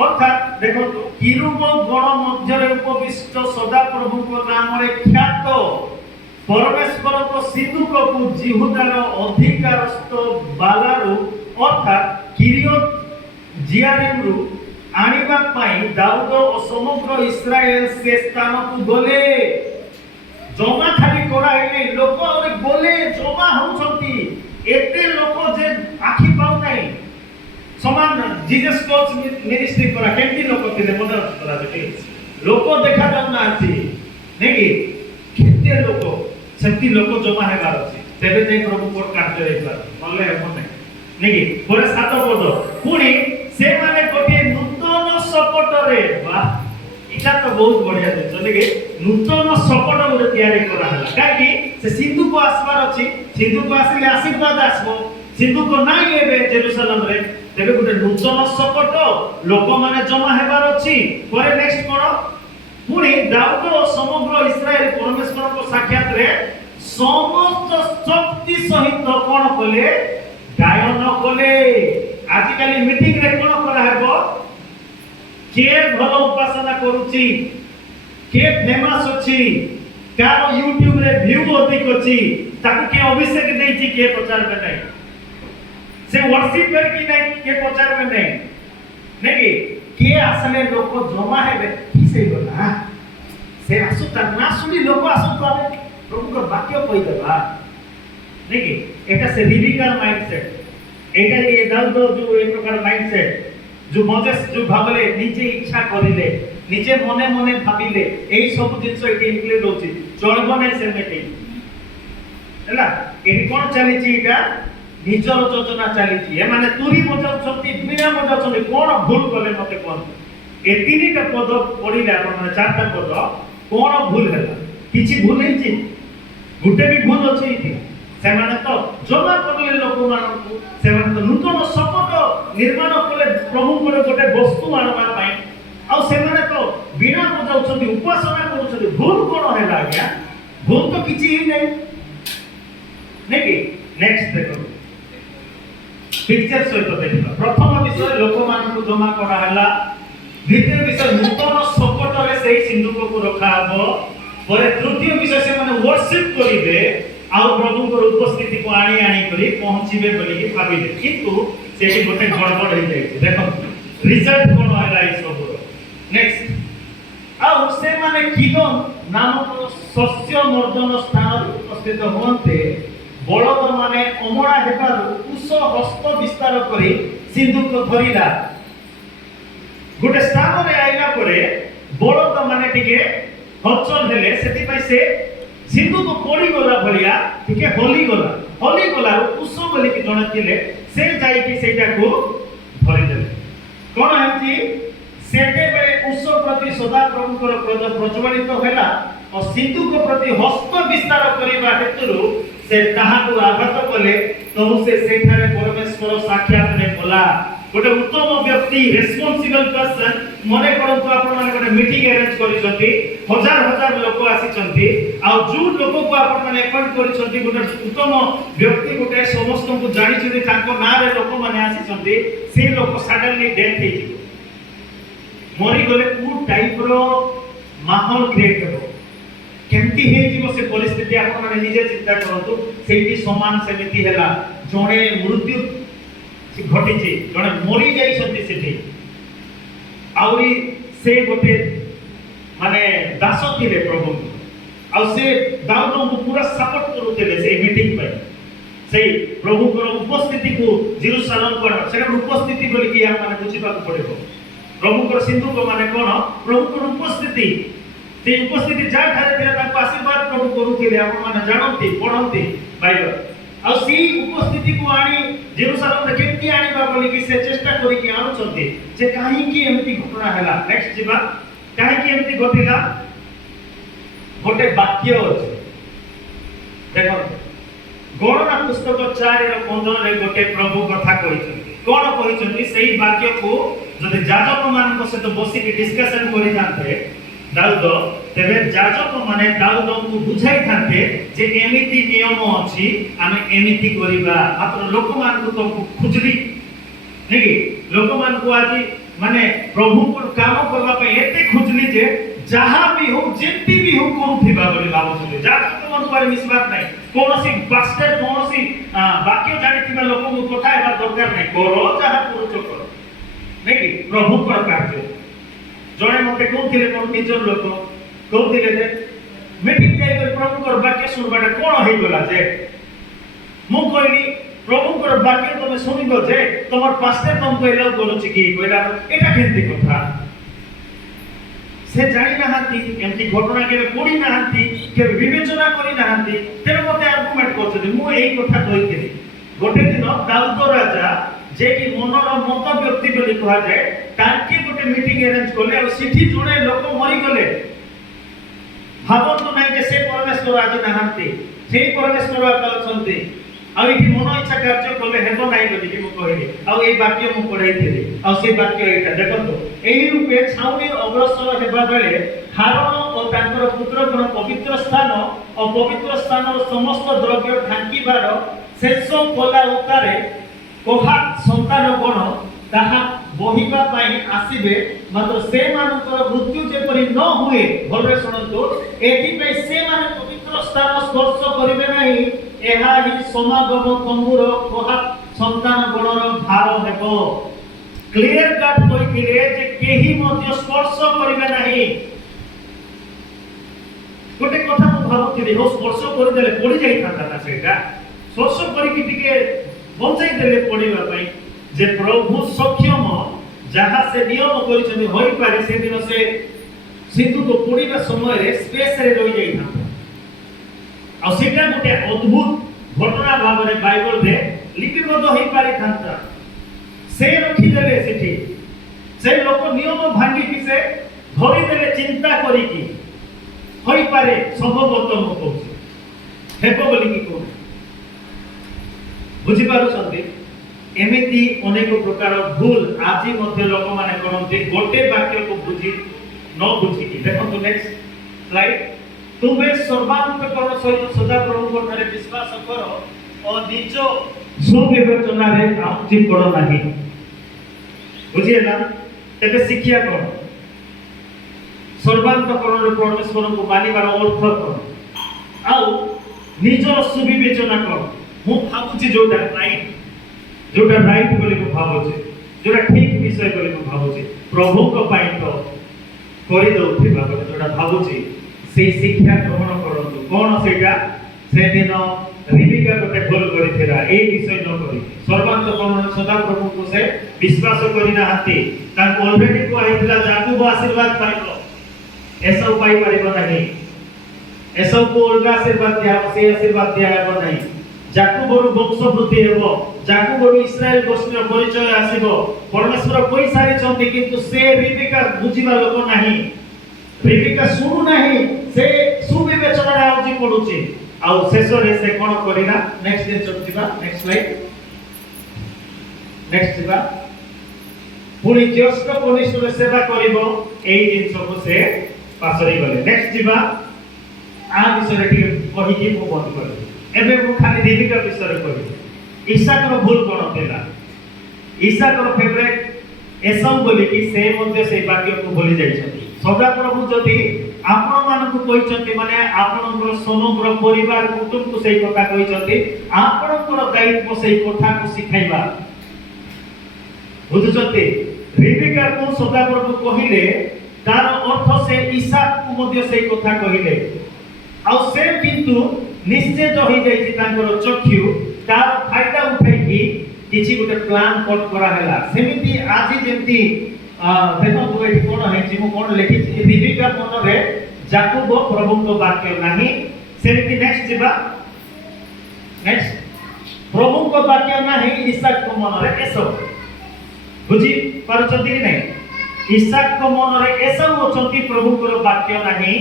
अर्थात देखो तो किरुब गण मध्य रे उपविष्ट सदा प्रभु को नाम रे ख्यात परमेश्वर को सिंधु को जिहुदार अधिकारस्थ बालारू अर्थात किरियत जियारिमरु आनिबा पाई दाऊद और समग्र इस्राएल से स्थान को गले जमा खाली कराइले लोक और गले जमा होउछंती एते लोक जे आखि पाउ नै समान जीसस कॉल्स मिनिस्ट्री करा केमती लोक थिले मने करा देखि लोक देखा जाऊ नांती नै कि केते लोक सेती लोक जमा हेबार अछि तेबे जे प्रभु कोड कार्य हेबार नले हेबो नै कि पुरा सात पद पुणी से माने गोटे नूतन सपट रे वाह इटा तो बहुत बढ़िया छै जने कि नूतन सपट गोटे तयारी करा हला काकी से सिंधु को आसबार अछि सिंधु को आसिले आशीर्वाद आसबो सिंधु को नाही एबे जेरूशलेम रे तेबे गोटे नूतन सपट लोक माने जमा हेबार अछि परे नेक्स्ट कोन पुणी दाऊद समग्र इस्राएल परमेश्वर को साक्षात रे समस्त शक्ति सहित कोन कले गायन कले आजिकाली मीटिंग रे कोन करा हेबो के भलो उपासना करूची के फेमस अछि कार यूट्यूब रे व्यू अधिक अछि ताकू के अभिषेक देछि के प्रचार में नहीं से वर्शिप कर की नहीं के प्रचार में नहीं नहीं के असले लोक जमा हेबे की से गला से आसु त ना सुनी लोक आसु तो प्रभु को वाक्य कहि देबा नहीं कि एटा से रिविकल माइंडसेट एटा ये दाऊद जो एक प्रकार माइंडसेट जो मोजेस जो भाबले निजे इच्छा करिले निजे मने मने भाबिले एई सब जिंस एटी इंक्लूड होची चलबो नै से मीटिंग हैला एटी कोन चली छी एटा निजर योजना चली छी ए माने तुरी बजाउ छथि बिना बजाउ छथि कोन भूल कले मते कोन ए तीनटा पद पढिले आपण माने चारटा पद कोन भूल हैला किछि भूल नै छी गुटे भी भूल अछि इति सेमाने तो जमा करले लोक मानकु सेमाने तो नूतन सपट निर्माण कले प्रभु को गोटे वस्तु आनबा पई आ सेमाने तो बिना बजाउ छथि उपासना करू छथि भूल कोन हैला गया भूल तो किछि ही नै नेकी नेक्स्ट देखो पिक्चर सहित देखिबा प्रथम विषय लोक मानकु जमा करा हैला द्वितीय विषय नूतन सपट रे सेही सिंधुक को रखा हबो परे तृतीय विषय से माने वर्शिप करिवे आ प्रभु को उपस्थिति को आनी आनी करी पहुंचीबे बोली कि भाबिले किंतु सेही गोटे गड़बड़ हे जाय देखो रिजल्ट कोन आइला ई सब नेक्स्ट आ से माने किदन नामक शस्य मर्दन स्थान उपस्थित होते बलद माने अमड़ा हेबार कुश हस्त विस्तार करी सिंधु को धरिला गोटे स्थान रे आइला परे बलद माने टिके हचल हेले सेति पई से सिंधु को पड़ी गला भलिया टिके होली गला कुश बोली कि जण थिले से जाई कि सेटा को धरि देले कोन हंती सेते बेले कुश प्रति सदा प्रभु को क्रोध प्रज्वलित होला और सिंधु को प्रति हस्त विस्तार करिबा हेतुरु से ताहा को आघात कले तो से सेठारे परमेश्वर साक्षात रे बोला गोटे उत्तम व्यक्ति रेस्पोंसिबल पर्सन मने करंतु आपण माने गोटे मीटिंग अरेंज करिसथि हजार हजार लोक आसीचंती आ जो लोक को आपण माने अपॉइंट करिसथि गोटे उत्तम व्यक्ति गोटे समस्त को जानि छथि ताको ना रे लोक माने आसीचंती से लोक सडनली डेथ हे मरि गले कु टाइप रो माहौल क्रिएट हो केमती हे जीव से परिस्थिति आपण माने निजे चिंता करंतु सेठी समान सेमिति हैला जणे मृत्यु घटी छी जणे मरि जाई सथि सेठी आउरी से गोटे माने दास थिले प्रभु आ से दाऊद को पूरा सपोर्ट करूते से मीटिंग पे से प्रभु को उपस्थिति को जेरूशलेम पर से उपस्थिति बोली कि हम माने बुझिबा को पड़िबो प्रभु को सिंधु को माने कोन प्रभु को उपस्थिति से उपस्थिति जा ठारे थिले ताको आशीर्वाद प्रभु करूथिले आपण माने जानंती पढंती बाइबल आ सी उपस्थिति को आनी जेरूशलेम रे केमती आनीबा बोली कि से चेष्टा करी कि आनु चंती जे काहे कि एमती घटना हैला नेक्स्ट जीवा काहे कि एमती घटिला गोटे वाक्य अछि देखो गणना पुस्तक 4 रो 15 रे गोटे प्रभु कथा कहिसथि कोन कहिसथि सेही वाक्य को जदि याजक मान को से तो बसी के डिस्कशन करि जानते दाऊद तेबे याजक माने दाऊद को बुझाई थाते जे एमिति नियम अछि आमे एमिति करिबा मात्र लोक मान को तो खुजली नेकी लोक मान को आजि माने प्रभु को काम करबा पे एते खुजली जे जहां भी हो जेति भी हो करूथिबा बोली भाबुछले याजक मान को मिसबात नै कोनोसी पास्टर कोनोसी वाक्य जानिथिबा लोक को कथा हेबा दरकार नै करो जहां पुरुष करो नेकी प्रभु को कार्य जणे मते कहथिले कोन निजर लोक कहथिले जे मीटिंग जाई कर प्रभु कर वाक्य सुनबाटा कोन होई गला जे मु कहली प्रभु को वाक्य तुम सुनिबो जे तमर पास्टर तुमको एलाउ करूची कि कहला एटा केंती कथा से जानि नाहांती एमती घटना के पड़ी नाहांती के विवेचना करी नाहांती तेरे मते आर्गुमेंट करछथि मु एई कथा कहिथिली गोटे दिन दाऊद राजा जे कि मनर मत व्यक्ति बोली कहा जाए ताके गोटे मीटिंग अरेंज करले और सिठी जुड़े लोक मरि गले भावंतु नाही जे से परमेश्वर आज नाहांती से परमेश्वर अछंती आ इति मन इच्छा कार्य कले हेबो नाही बोली कि मु कहली आ ए वाक्य मु पढाइथिली आ से वाक्य एटा देखंतु एही रूपे छाउनी अग्रसर हेबा बेले हारण और तांकर पुत्र गण पवित्र स्थान और पवित्र स्थान समस्त द्रव्य ढांकीबार शेष कोला उतारे कोहा संतान गण ताहा बहिबा पाई आसीबे मात्र से मानकर मृत्यु जेपरि न हुए भलरे सुनंतु एथि पे से मान पवित्र स्थान स्पर्श करिवे नाही एहा ही समागम तंबुर कोहा संतान गणर भार हेबो क्लियर कट कहिथिले जे केही मध्य स्पर्श करिवे नाही गोटे कथा मु भाबुथिली हो स्पर्श करि देले पड़ी जाई थाता ना सेटा स्पर्श करि कि टिके बंचाई देले पड़िबा पई जे प्रभु सक्षम जहा से नियम करिसथि होई पारे से दिन से सिंधु को पड़िबा समय रे स्पेस रे रहि जाई थाता आ सेटा गोटे अद्भुत घटना भाव रे बाइबल रे लिपिबद्ध होई पारि थाता से रखि देले सेठी से लोक नियम भांगी कि से धरि देले चिंता करी कि होई पारे संभवत मु कहूछी हेबो बोली कि को बुझी पारु छथि एमिति अनेक प्रकार भूल आजि मध्ये लोक माने करन्ते गोटे वाक्य को बुझी न बुझी कि देखो नेक्स्ट स्लाइड तुमे सर्वांतकरण सहित सदा प्रभु ठारे विश्वास करो और निज सुविवेचना रे आउची पड़ो नाही बुझिएला तेबे शिक्षा करो सर्वांतकरण रे परमेश्वर को मानिबार अर्थ करो आउ निजर सुविवेचना करो मु भाबुची जोटा राइट बोली को भाबुची जोटा ठीक विषय बोली को भाबुची प्रभु को पाई तो करि दउथिबा जोटा भाबुची से शिक्षा ग्रहण करंतु कोन सेटा से दिन रिबिका गोटे भूल करिथिला ए विषय न करी सर्वांतकरण सदा प्रभु को से विश्वास करि नाहांती ताको ऑलरेडी को आइथिला याकूब आशीर्वाद पाइलो एसो पाई परिबो नाही एसो को अलगा आशीर्वाद दिया से आशीर्वाद दिया हेबो नाही याकूबर वंश वृद्धि हेबो याकूबर इस्राएल गोष्ठीर परिचय आसीबो परमेश्वर कोई सारी चंती किंतु से रिबिका बुझिबा लोक नाही रिबिका सुनु नाही से सुविवेचना रे आउजी पडुची आ शेष रे से कोन करिना नेक्स्ट दिन चलतिबा नेक्स्ट स्लाइड नेक्स्ट दिबा पुनी ज्येष्ठ कनिष्ठ रे सेवा करिवो एई दिन सब से पासरी गले नेक्स्ट दिबा आ विषय रे कहि कि मु बंद करबी एबे मु खाली रिबिका विषय रे कहि ईसाकर भूल कोन थिला ईसाकर फेवरेट एसौ बोली कि से मध्ये से वाक्य को बोली जाई छथि सदा प्रभु जदि आपण मानकु कहिचंती माने आपनकर समग्र परिवार कुटुंब को सेई कथा कहिचंती आपनकर दायित्व सेई कथा को सिखाइबा बुझुचंती रिबिका को सदा प्रभु कहिले तार अर्थ से ईसाक को मध्ये सेई कथा कहिले आ से किंतु निश्चित होई जाई तांकर चक्षु तार फायदा उठाई कि किछि गोटे प्लान कट करा हैला सेमिति आजि जेंती देखो तो एठी कोन है मु कोन लिखि रिबिका मन रे याकूब प्रभु को वाक्य नाही सेमिति नेक्स्ट जिबा नेक्स्ट प्रभु को वाक्य नाही ईसाक को मन रे एसो बुझी पारछथि कि नहीं ईसाक को मन रे एसो अछंती प्रभु को वाक्य नाही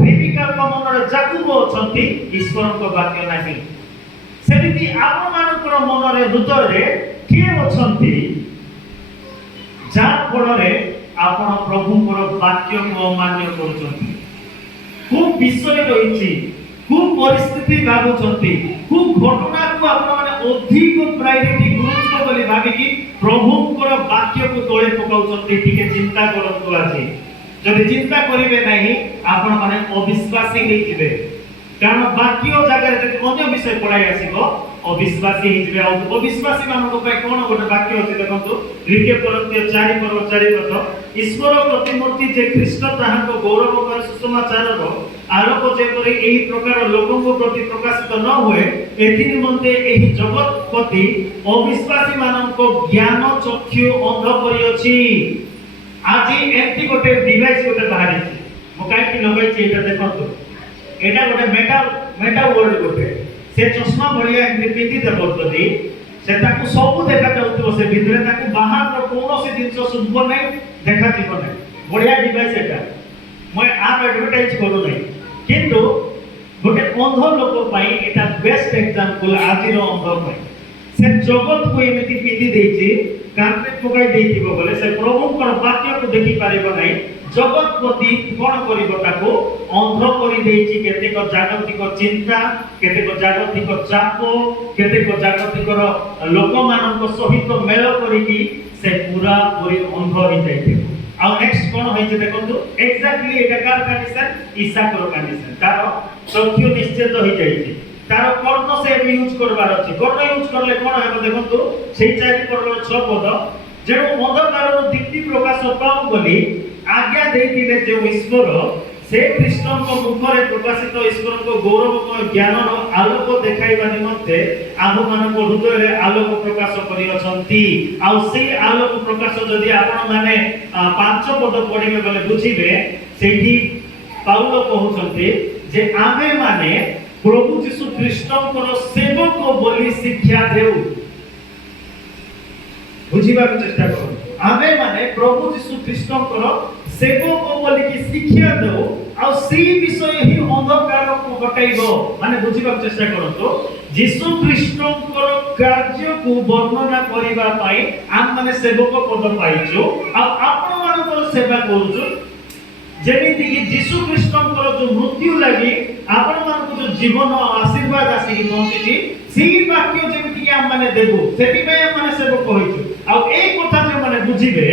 रिबिका को मन रे याकूब अछंती ईश्वर को वाक्य नाही सेमिति आपण मानकर मन रे हृदय रे के अछंती जा फलरे आपण प्रभु को वाक्य को अमान्य करूछंती खूब विषय रहिछि खूब परिस्थिति भाबुछंती खूब घटना को आपण माने अधिक प्रायोरिटी गुरुत्व बोली भाबी कि प्रभु को वाक्य को तोळे पकाउछंती ठीक चिंता करंतु आछि जदि चिंता करिवे नाही आपण माने अविश्वासी हेतिबे कारण वाक्य जगह जदि अन्य विषय पढाई आसीबो अविश्वासी हिजबे अविश्वासी मानको पय कोन गोटे वाक्य अछि देखंतु द्वितीय कोरिन्थिय 4:4 ईश्वर प्रतिमूर्ति जे ख्रीष्ट ताहाको गौरव कर सुसमाचार रो आलोक जेपरि एही प्रकार लोकंक प्रति प्रकाशित न हुए एथि निमंते एही जगत प्रति अविश्वासी मानक ज्ञान चक्षु अंध करि अछि। आज एमती गोटे डिवाइस गोटे बाहरी मो काई कि लगाई छी एटा देखंतु एटा गोटे मेटा वर्ल्ड गोटे से चश्मा भलिया एमती पिंदी देबोतदी से ताकू सब देखा जाउतबो से भितरे ताकू बाहर रो कोनोसी जिंस सुनबो नै देखा दिबो नै बढ़िया डिवाइस एटा मैं आप एडवर्टाइज करू नै किंतु गोटे अंध लोक पई एटा बेस्ट एग्जांपल आज रो अंध पई से जगत को एमिति पिंदी देछि कार्पेट पकाई देथिबो बोले से प्रभु को वाक्य को देखि पारिबो नै जगत प्रति कोन करिबो ताको अंध करि देछि केतेक जागतिक चिंता केतेक जागतिक चाप केतेक जागतिक लोक मानक सहित मेल करिकि से पूरा पूरी अंध होई जाइथिबो। आ नेक्स्ट कोन होई छै देखंतु एक्जेक्टली एटा कार कंडीशन ईसाक रो कंडीशन तारो चक्षु निश्चित होई जाय छै तारो कर्ण से यूज करबार अछि कर्ण यूज करले कोन हेबो देखंतु सेही चारि पडलो 6 पद जेणु अंधकारर दीप्ति प्रकाश पाउ बोली आज्ञा देथिले जे ईश्वर से कृष्ण को मुखरे प्रकाशित ईश्वर को गौरवमय ज्ञान आलोक देखाइबा निमंते आम मान को हृदय रे आलोक प्रकाश करि अछंती आ से आलोक प्रकाश जदि आपण माने 5 पद पढिबे बोले बुझिबे सेठी पाउल कहउछंती जे आमे माने प्रभु यीशु कृष्ण को सेवक बोली शिक्षा देउ बुझिबा के चेष्टा करो आमे माने प्रभु यीशु कृष्ण को सेवक बोली की शिक्षा देउ आ सी विषय ही अंधकार को हटाइबो माने बुझिबा के चेष्टा करो तो यीशु कृष्ण को कार्य को वर्णना करिबा पाई आम माने सेवक पद पाइছো आ आपण मानकर सेवा करूछु जेमिति कि यीशु कृष्ण को जो मृत्यु लागि आपण मानको जो जीवन आशीर्वाद आसी पहुंची सी वाक्य जेमिति कि हम माने देबो सेति पे हम माने सेवक कहिछु आ ए कथा जे माने बुझिबे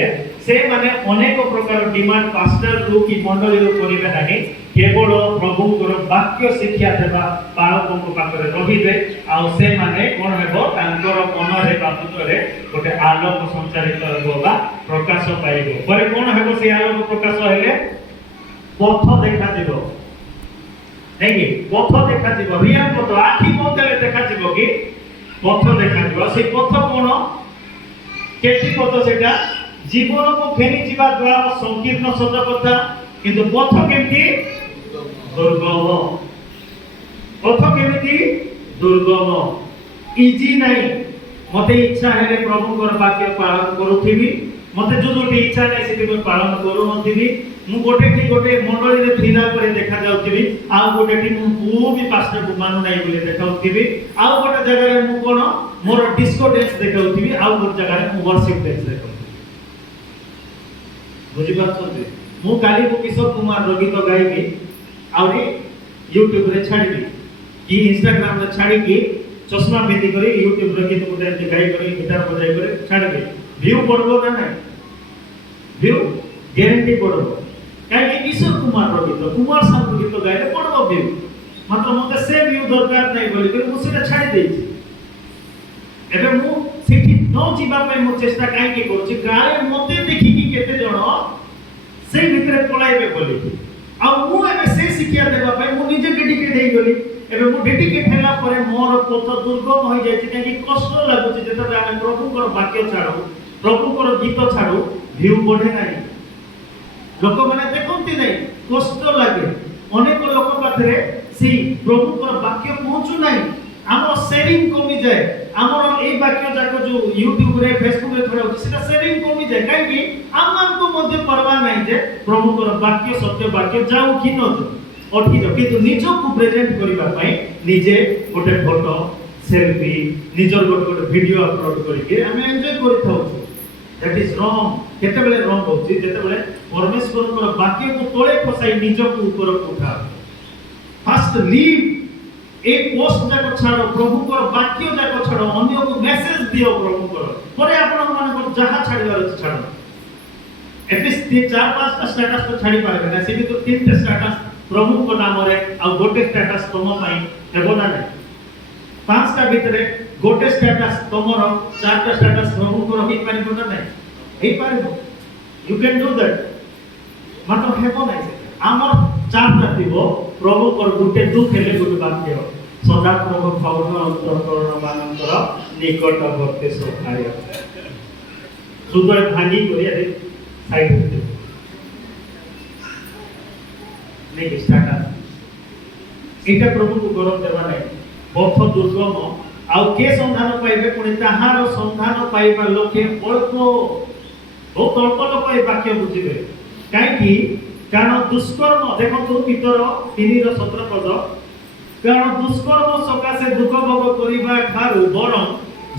से माने अनेक प्रकार डिमांड पास्टर रो की मंडली रो करिबे नाही केवल प्रभु को वाक्य शिक्षा देबा पालकों को पाखरे रहिबे आ से माने कोन हेबो तांकर मन रे बापुत रे गोटे आलोक संचारित होबा प्रकाश पाइबो परे कोन हेबो से आलोक प्रकाश हेले पथ देखा जीवो नहीं पथ देखा जीवो रियल पथ आखि पथले देखा जीवो कि पथ देखा जीवो से पथ कोन केति पथ सेटा जीवन को फेनी जीवा द्वारा संकीर्ण सत कथा किंतु पथ केमती दुर्गम पथ केमती दुर्गम इजी नहीं मते इच्छा हेले प्रभु को वाक्य पालन करूथिबी मते जो जो इच्छा नै सेति पालन करू नथिबी मु गोटे मंडली रे फिरा करे देखा जाउथिबी आ गोटे मु भी पास्टर को मानु नै बोले देखाउथिबी आ गोटे जगह रे मु कोन मोर डिस्को डांस देखाउथिबी आ गोटे जगह रे मु वर्शिप डांस देखाउथिबी बुझि पाछथि मु काली को किशोर कुमार रो गीत गाइबी आउरी YouTube रे छाड़बी कि Instagram रे छाड़ी कि चश्मा पिंदी करी YouTube रे गीत गोटे गाइ करी गिटार बजाई करे छाड़बी व्यू पड़बो ना नै व्यू गारंटी पड़बो काहे किशोर कुमार रो गीत कुमार साहब गीत गाइले पड़बो व्यू मात्र मते से व्यू दरकार नै बोली कि मु सेटा छाड़ी देछि एबे मु सेठी न जीवा पे मु चेष्टा काहे कि करछि काहे मते देखि कि केते जण से भितरे पलाइबे बोली आ मु एबे से शिक्षा देबा पे मु निजे डेडिकेट हेइ गली एबे मु डेडिकेट हैला परे मोर पथ दुर्गम होई जाय छै कि कष्ट लागुछि जेतबे हम प्रभु को वाक्य छाडू प्रभु को गीत छाडू व्यू बढ़े नाही लोक माने देखंती नाही कष्ट लागे अनेक लोक पाखरे से प्रभु को वाक्य पहुंचु नाही हमर शेयरिंग कमी जाय हमर ए वाक्य जाको जो YouTube रे Facebook रे थोड़ा सेटा शेयरिंग कमी जाय काहे कि हमन को मध्य परवाह नाही जे प्रभु को वाक्य सत्य वाक्य जाऊ कि न जाऊ अटकी जाऊ किंतु निजो को प्रेजेंट करिबा पई निजे गोटे फोटो सेल्फी निजर गोटे वीडियो अपलोड करिके हम एन्जॉय करिथाउ दैट इज रॉन्ग केते बेले रॉन्ग होछि जेते बेले परमेश्वर को वाक्य को तोळे फसाई निजो को ऊपर उठा फर्स्ट लीव एक पोस्ट जाको छाड़ो प्रभु को वाक्य जाको छाड़ो अन्य को मेसेज दियो प्रभु को परे आपण मन को जहा छाड़िबार छाड़ो एटलिस्ट 4-5 टा स्टेटस तो छाड़ी पारे ना सेबी तो 3 टा स्टेटस प्रभु को नाम रे आ गोटे स्टेटस तुम पई हेबो ना 5 टा भितरे गोटे स्टेटस तुमरो 4 टा स्टेटस प्रभु को रखि पारिबो ना नै हे पारिबो यू कैन डू दैट मतलब हेबो ना हमर ଚାରଟା ଥିବ ପ୍ରଭୁଙ୍କର ଗୋଟେ ଦୁଃଖ ହେଲେ ଗୋଟେ ବାକ୍ୟ ସଦାପ୍ରଭୁ ଭଗ୍ନ ଅନ୍ତଃକରଣ ମାନଙ୍କର ନିକଟବର୍ତ୍ତୀ ସହାୟ ହୃଦୟ ଭାଙ୍ଗି କରି ଆରେ ସାଇଡ୍ ରେ ନେଇକି ଷ୍ଟାର୍ଟ ଏଇଟା ପ୍ରଭୁକୁ ଗରମ ଦେବା ନାହିଁ ପଥ ଦୁର୍ଗମ ଆଉ କେ ସନ୍ଧାନ ପାଇବେ ପୁଣି ତାହାର ସନ୍ଧାନ ପାଇବା ଲୋକେ ଅଳ୍ପ ବହୁତ ଅଳ୍ପ ଲୋକ ଏ ବାକ୍ୟ ବୁଝିବେ କାହିଁକି କାରଣ ଦୁଷ୍କର୍ମ ଦେଖନ୍ତୁ ଭିତର 3:17 ପଦ କାରଣ ଦୁଷ୍କର୍ମ ସକାଶେ ଦୁଃଖ ଭୋଗ କରିବା ଠାରୁ ବରଂ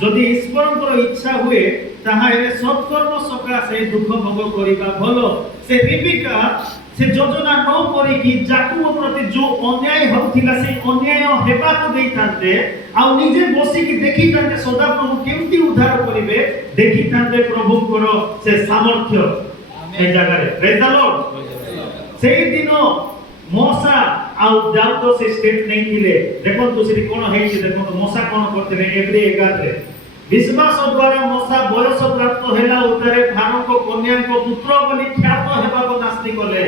ଯଦି ଈଶ୍ୱରଙ୍କର ଇଚ୍ଛା ହୁଏ ତାହେଲେ ସତ୍କର୍ମ ସକାଶେ ଦୁଃଖ ଭୋଗ କରିବା ଭଲ ସେ ରିବିକା ସେ ଯୋଜନା ନ କରିକି ଯାକୁବ ପ୍ରତି ଯୋଉ ଅନ୍ୟାୟ ହେଉଥିଲା ସେ ଅନ୍ୟାୟ ହେବାକୁ ଦେଇଥାନ୍ତେ ଆଉ ନିଜେ ବସିକି ଦେଖିଥାନ୍ତେ ସଦାପ୍ରଭୁ କେମିତି ଉଦ୍ଧାର କରିବେ ଦେଖିଥାନ୍ତେ ପ୍ରଭୁଙ୍କର ସେ ସାମର୍ଥ୍ୟ ଏ ଜାଗାରେ ପ୍ରେଜ୍ ଦ ଲର୍ଡ ସେଇ ଦିନ ମୋସା ଆଉ ଦାଉଦ ସେ ଷ୍ଟେପ୍ ନେଇଥିଲେ ଦେଖନ୍ତୁ ସେଠି କ'ଣ ହେଇଛି ଦେଖନ୍ତୁ ମୋସା କ'ଣ କରିଥିଲେ ଏବ୍ରି 11 ରେ ବିଶ୍ୱାସ ଦ୍ୱାରା ମୋସା ବୟସ ପ୍ରାପ୍ତ ହେଲା ଉତ୍ତାରେ ଫାରୋଙ୍କ କନ୍ୟାଙ୍କ ପୁତ୍ର ବୋଲି ଖ୍ୟାତ ହେବାକୁ ନାସ୍ତି କଲେ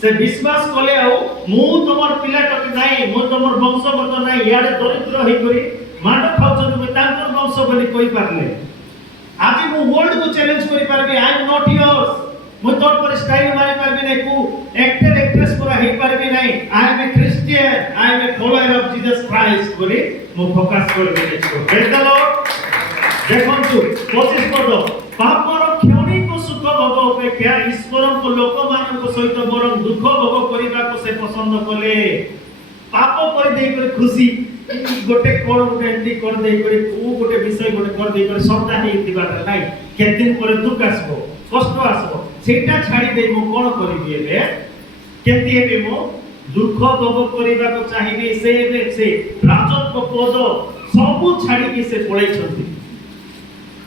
ସେ ବିଶ୍ୱାସ କଲେ ଆଉ ମୁଁ ତମର ପିଲାଟକ ନାହିଁ ମୁଁ ତମର ବଂଶଗତ ନାହିଁ ଇଆଡ଼େ ଦରିଦ୍ର ହେଇକରି ମାଡ଼ ଖାଉଛନ୍ତି ମୁଁ ତାଙ୍କର ବଂଶ ବୋଲି କହିପାରିଲେ ଆଜି ମୁଁ ୱାର୍ଲଡକୁ ଚ୍ୟାଲେଞ୍ଜ କରିପାରିବି ଆଇ ଏମ୍ ନଟ୍ ୟର୍ସ ମୁଁ ତୋର ପରେ ଷ୍ଟାଇଲ ମାରି ପାରିବି ନାହିଁ କୁ ଏକ୍ଟର ଏକ୍ଟ୍ରେସ୍ ପୁରା ହେଇପାରିବି ନାହିଁ I M A Christian I M A follower of Jesus Christ ବୋଲି ମୁଁ ଫୋକସ୍ କରିବି ପ୍ରେଜ୍ ଦ ଲର୍ଡ ଦେଖନ୍ତୁ 25 ପଦ ପାପର କ୍ଷଣିକ ସୁଖ ଭୋଗ ଅପେକ୍ଷା ଈଶ୍ୱରଙ୍କ ଲୋକମାନଙ୍କ ସହିତ ବରଂ ଦୁଃଖ ଭୋଗ କରିବାକୁ ସେ ପସନ୍ଦ କଲେ ପାପ କରିଦେଇକରି ଖୁସି ଗୋଟେ କ'ଣ ଗୋଟେ ଏମିତି କରିଦେଇକରି କୋଉ ଗୋଟେ ବିଷୟ ଗୋଟେ କରିଦେଇକରି ସର୍ତ୍ତା ହେଇଥିବାଟା ନାହିଁ କେତେ ଦିନ ପରେ ଦୁଃଖ ଆସିବ କଷ୍ଟ ଆସିବ ସେଇଟା ଛାଡ଼ି ଦେଇ ମୁଁ କ'ଣ କରିବି ଏବେ କେମିତି ହେବି ମୁଁ ଦୁଃଖ ଭୋଗ କରିବାକୁ ଚାହିଁବି ସେ ରାଜତ୍ୱ ପଦ ସବୁ ଛାଡ଼ିକି ସେ ପଳେଇଛନ୍ତି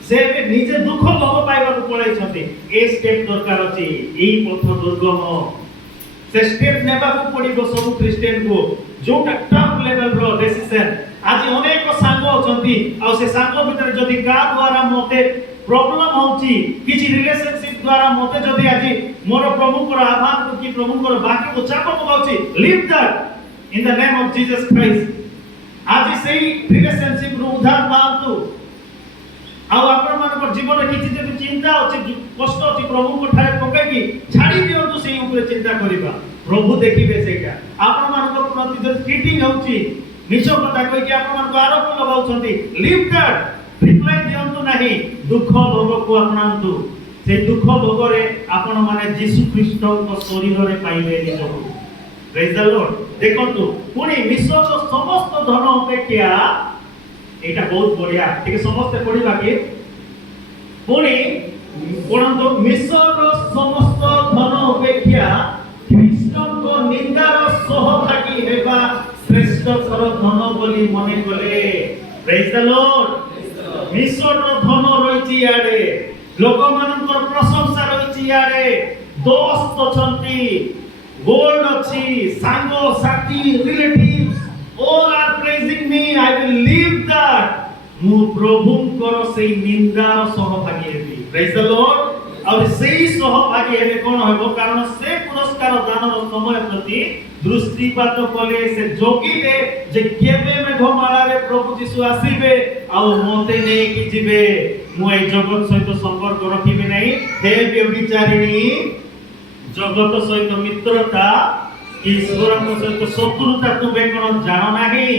से निजे दुख भोग पाइबाक पळाइछन्ति ए स्टेप दरकार अछि एई पथ दुर्गम से स्टेप नेबाक पड़िबो सब क्रिश्चियन को जोटा टॉप लेवल रो डिसीजन आज अनेक सांग अछन्ति आ से सांग भितर जदि का द्वारा मते प्रॉब्लम होछि किछि रिलेशनशिप द्वारा मते जदि आज मोर प्रभु को आह्वान को कि प्रभु को बाकी को चाप पकाउछि live that in the name of Jesus Christ आज सेही रिलेशनशिप रो उद्धार पातु आ आपण मानकर जीवन किछि जदि चिंता अछि कष्ट अछि प्रभु को ठारे पकाई छाड़ी दियंतु सेही ऊपर चिंता करिबा प्रभु देखिबे सेटा आपण मानकर प्रति जदि चीटिंग होछि मिछ कथा कहि कि आपण मानकर आरोप लगाउछन्ति लिव दैट रिप्लाई दियंतु नाही दुख भोग को अपनांतु से दुख भोग रे आपण माने यीशु ख्रीष्ट को शरीर रे पाइबे निजको प्रेज द लॉर्ड देखंतु पुनी मिश्र समस्त धन अपेक्षा एटा बहुत बढ़िया ठीक समस्त पढिबा के पुनी कोनतो मिश्र समस्त धन अपेक्षा ख्रीष्टन को निंदार सहभागी हेबा श्रेष्ठतर धन बोली मने कले प्रेज द लॉर्ड मिश्र धन रहिछि याडे लोक मानकर प्रशंसा रहिछि याडे दोस्त अछंती गोल्ड अछि सांगो साथी relatives all are praising me I will leave that mu prabhunkor sei nindar sohbhagi hebi praise the lord aur sei sohbhagi hele kon hobo karon se puruskar danor samoy prati दृष्टिपात कले से जोगिले जे केबे मेघमाला रे प्रभु यीशु आसीबे आ मोते नै कि जिबे मु ए जगत सहित संपर्क रखिबे नै हे व्यभिचारिणी जगत सहित मित्रता ईश्वर को सहित शत्रुता तुबे कोन जानो नाही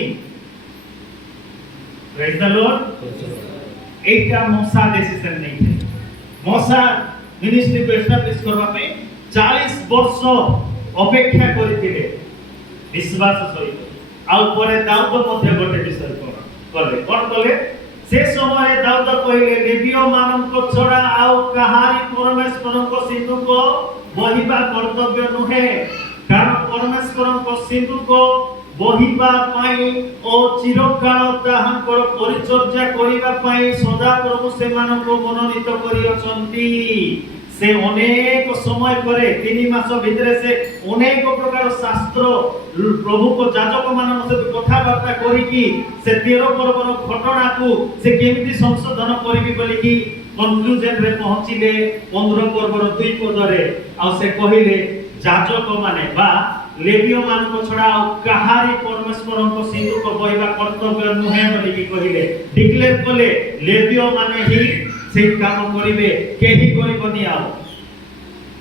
प्रेज द लॉर्ड एटा मोसा डिसीजन नै मोसा मिनिस्ट्री को एस्टैब्लिश करबा पे 40 वर्ष अपेक्षा करथिले विश्वास सहित आ परे दाऊद मध्ये गोटे विषय कले कोन कले से समय दाऊद कहिले लेवियो मानन को छडा आ कहारी परमेश्वर को सिंधु को बहिबा कर्तव्य नुहे कारण परमेश्वर को सिंधु को बहिबा पाई ओ चिरकाल ताहांकर परिचर्या करिबा पाई सदा प्रभु से मान को मनोनीत करि अछंती से अनेक समय करे 3 मास भीतर से अनेक प्रकार शास्त्र प्रभु को याजक मान से कथा वार्ता करी की से 13 पर्वर घटना को से केमिति संशोधन करिबी बोली की कंक्लूजन रे पहुंचिले 15 पर्वर 2 पद रे आ से कहिले याजक माने बा लेवियो मान को छड़ा कहारी परमेश्वर को सिंधु को बहिबा कर्तव्य नुहे बोली कि कहिले डिक्लेयर कले लेवियो माने ही से काम करिवे केही करिबनी आ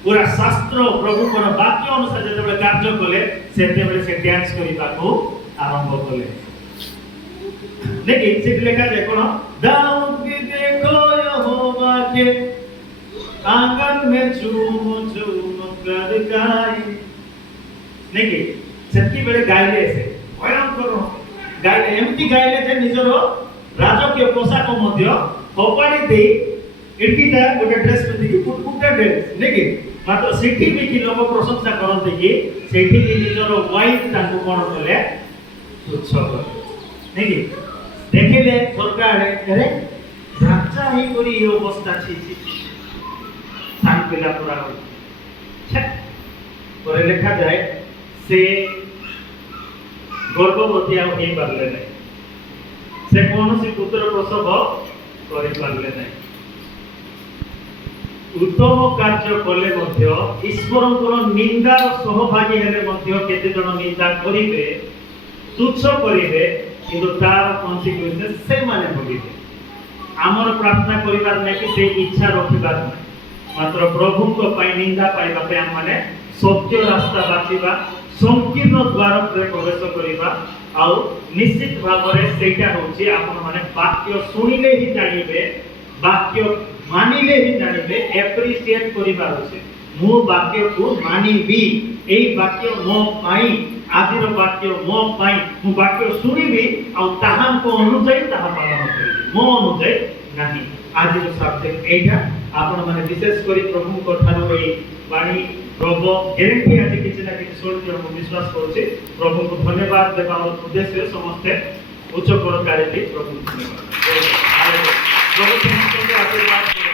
पूरा शास्त्र प्रभु को वाक्य अनुसार जते कार्य कले सेते बेले से डांस करिबा को आरंभ कले लेकिन से लिखा जाए कोन दाऊद भी देखो यहोवा के आंगन में झूम झूम कर गाए नहीं सेतकी बेले गाइले से भयंकर गाइले एमती गाइले जे निजर राजकीय पोशाक मध्य होपाड़ी दे एटीटा गोटे ड्रेस पिंधि कि पुटपुटा ड्रेस नहीं मात्र सेठी भी कि लोग प्रशंसा करते कि सेठी भी निजर वाइफ तांको कोन कले तुच्छ कर नहीं देखिले सरकार अरे राजा ही करी ये अवस्था छी सान पिला पूरा छे पर लिखा जाए से गर्भवती आउ नहीं पारले नहीं से कौन पुत्र प्रसव कर पारले नहीं उत्तम कार्य कले मध्य ईश्वरଙ୍କର निंदा सहभागी हेले मध्य केते जण निंदा करिवे तुच्छ करिवे किंतु तार कन्सिक्वेंसेस से माने भोगिबे हमर प्रार्थना करिबार नै कि से इच्छा रखिबार नै मात्र प्रभु को पाई निंदा पाइबा पे हम माने सत्य रास्ता बाछिबा संकीर्ण द्वार पर प्रवेश करिबा आ निश्चित भाव रे सेटा होची आपण माने वाक्य सुनिले ही जानिबे वाक्य मानिले ही जानिबे एप्रिशिएट करिबा होची मु वाक्य को मानिबी एई वाक्य मो पाई आजिर वाक्य मो पाई मु वाक्य सुनिबी आ ताहां को अनुଯାयी ताहा पालन करिबी मो अनुଯାयी नाही आजिर सब्जेक्ट एटा आपण माने विशेष करी प्रभु को ठारो एई वाणी प्रभु ग्यारंटी आज किसी ना किसी सोल्टी हम विश्वास करूचे प्रभु को धन्यवाद देवा उद्देश्य समस्त उच्च पुरस्कार प्रभु धन्यवाद प्रभु आशीर्वाद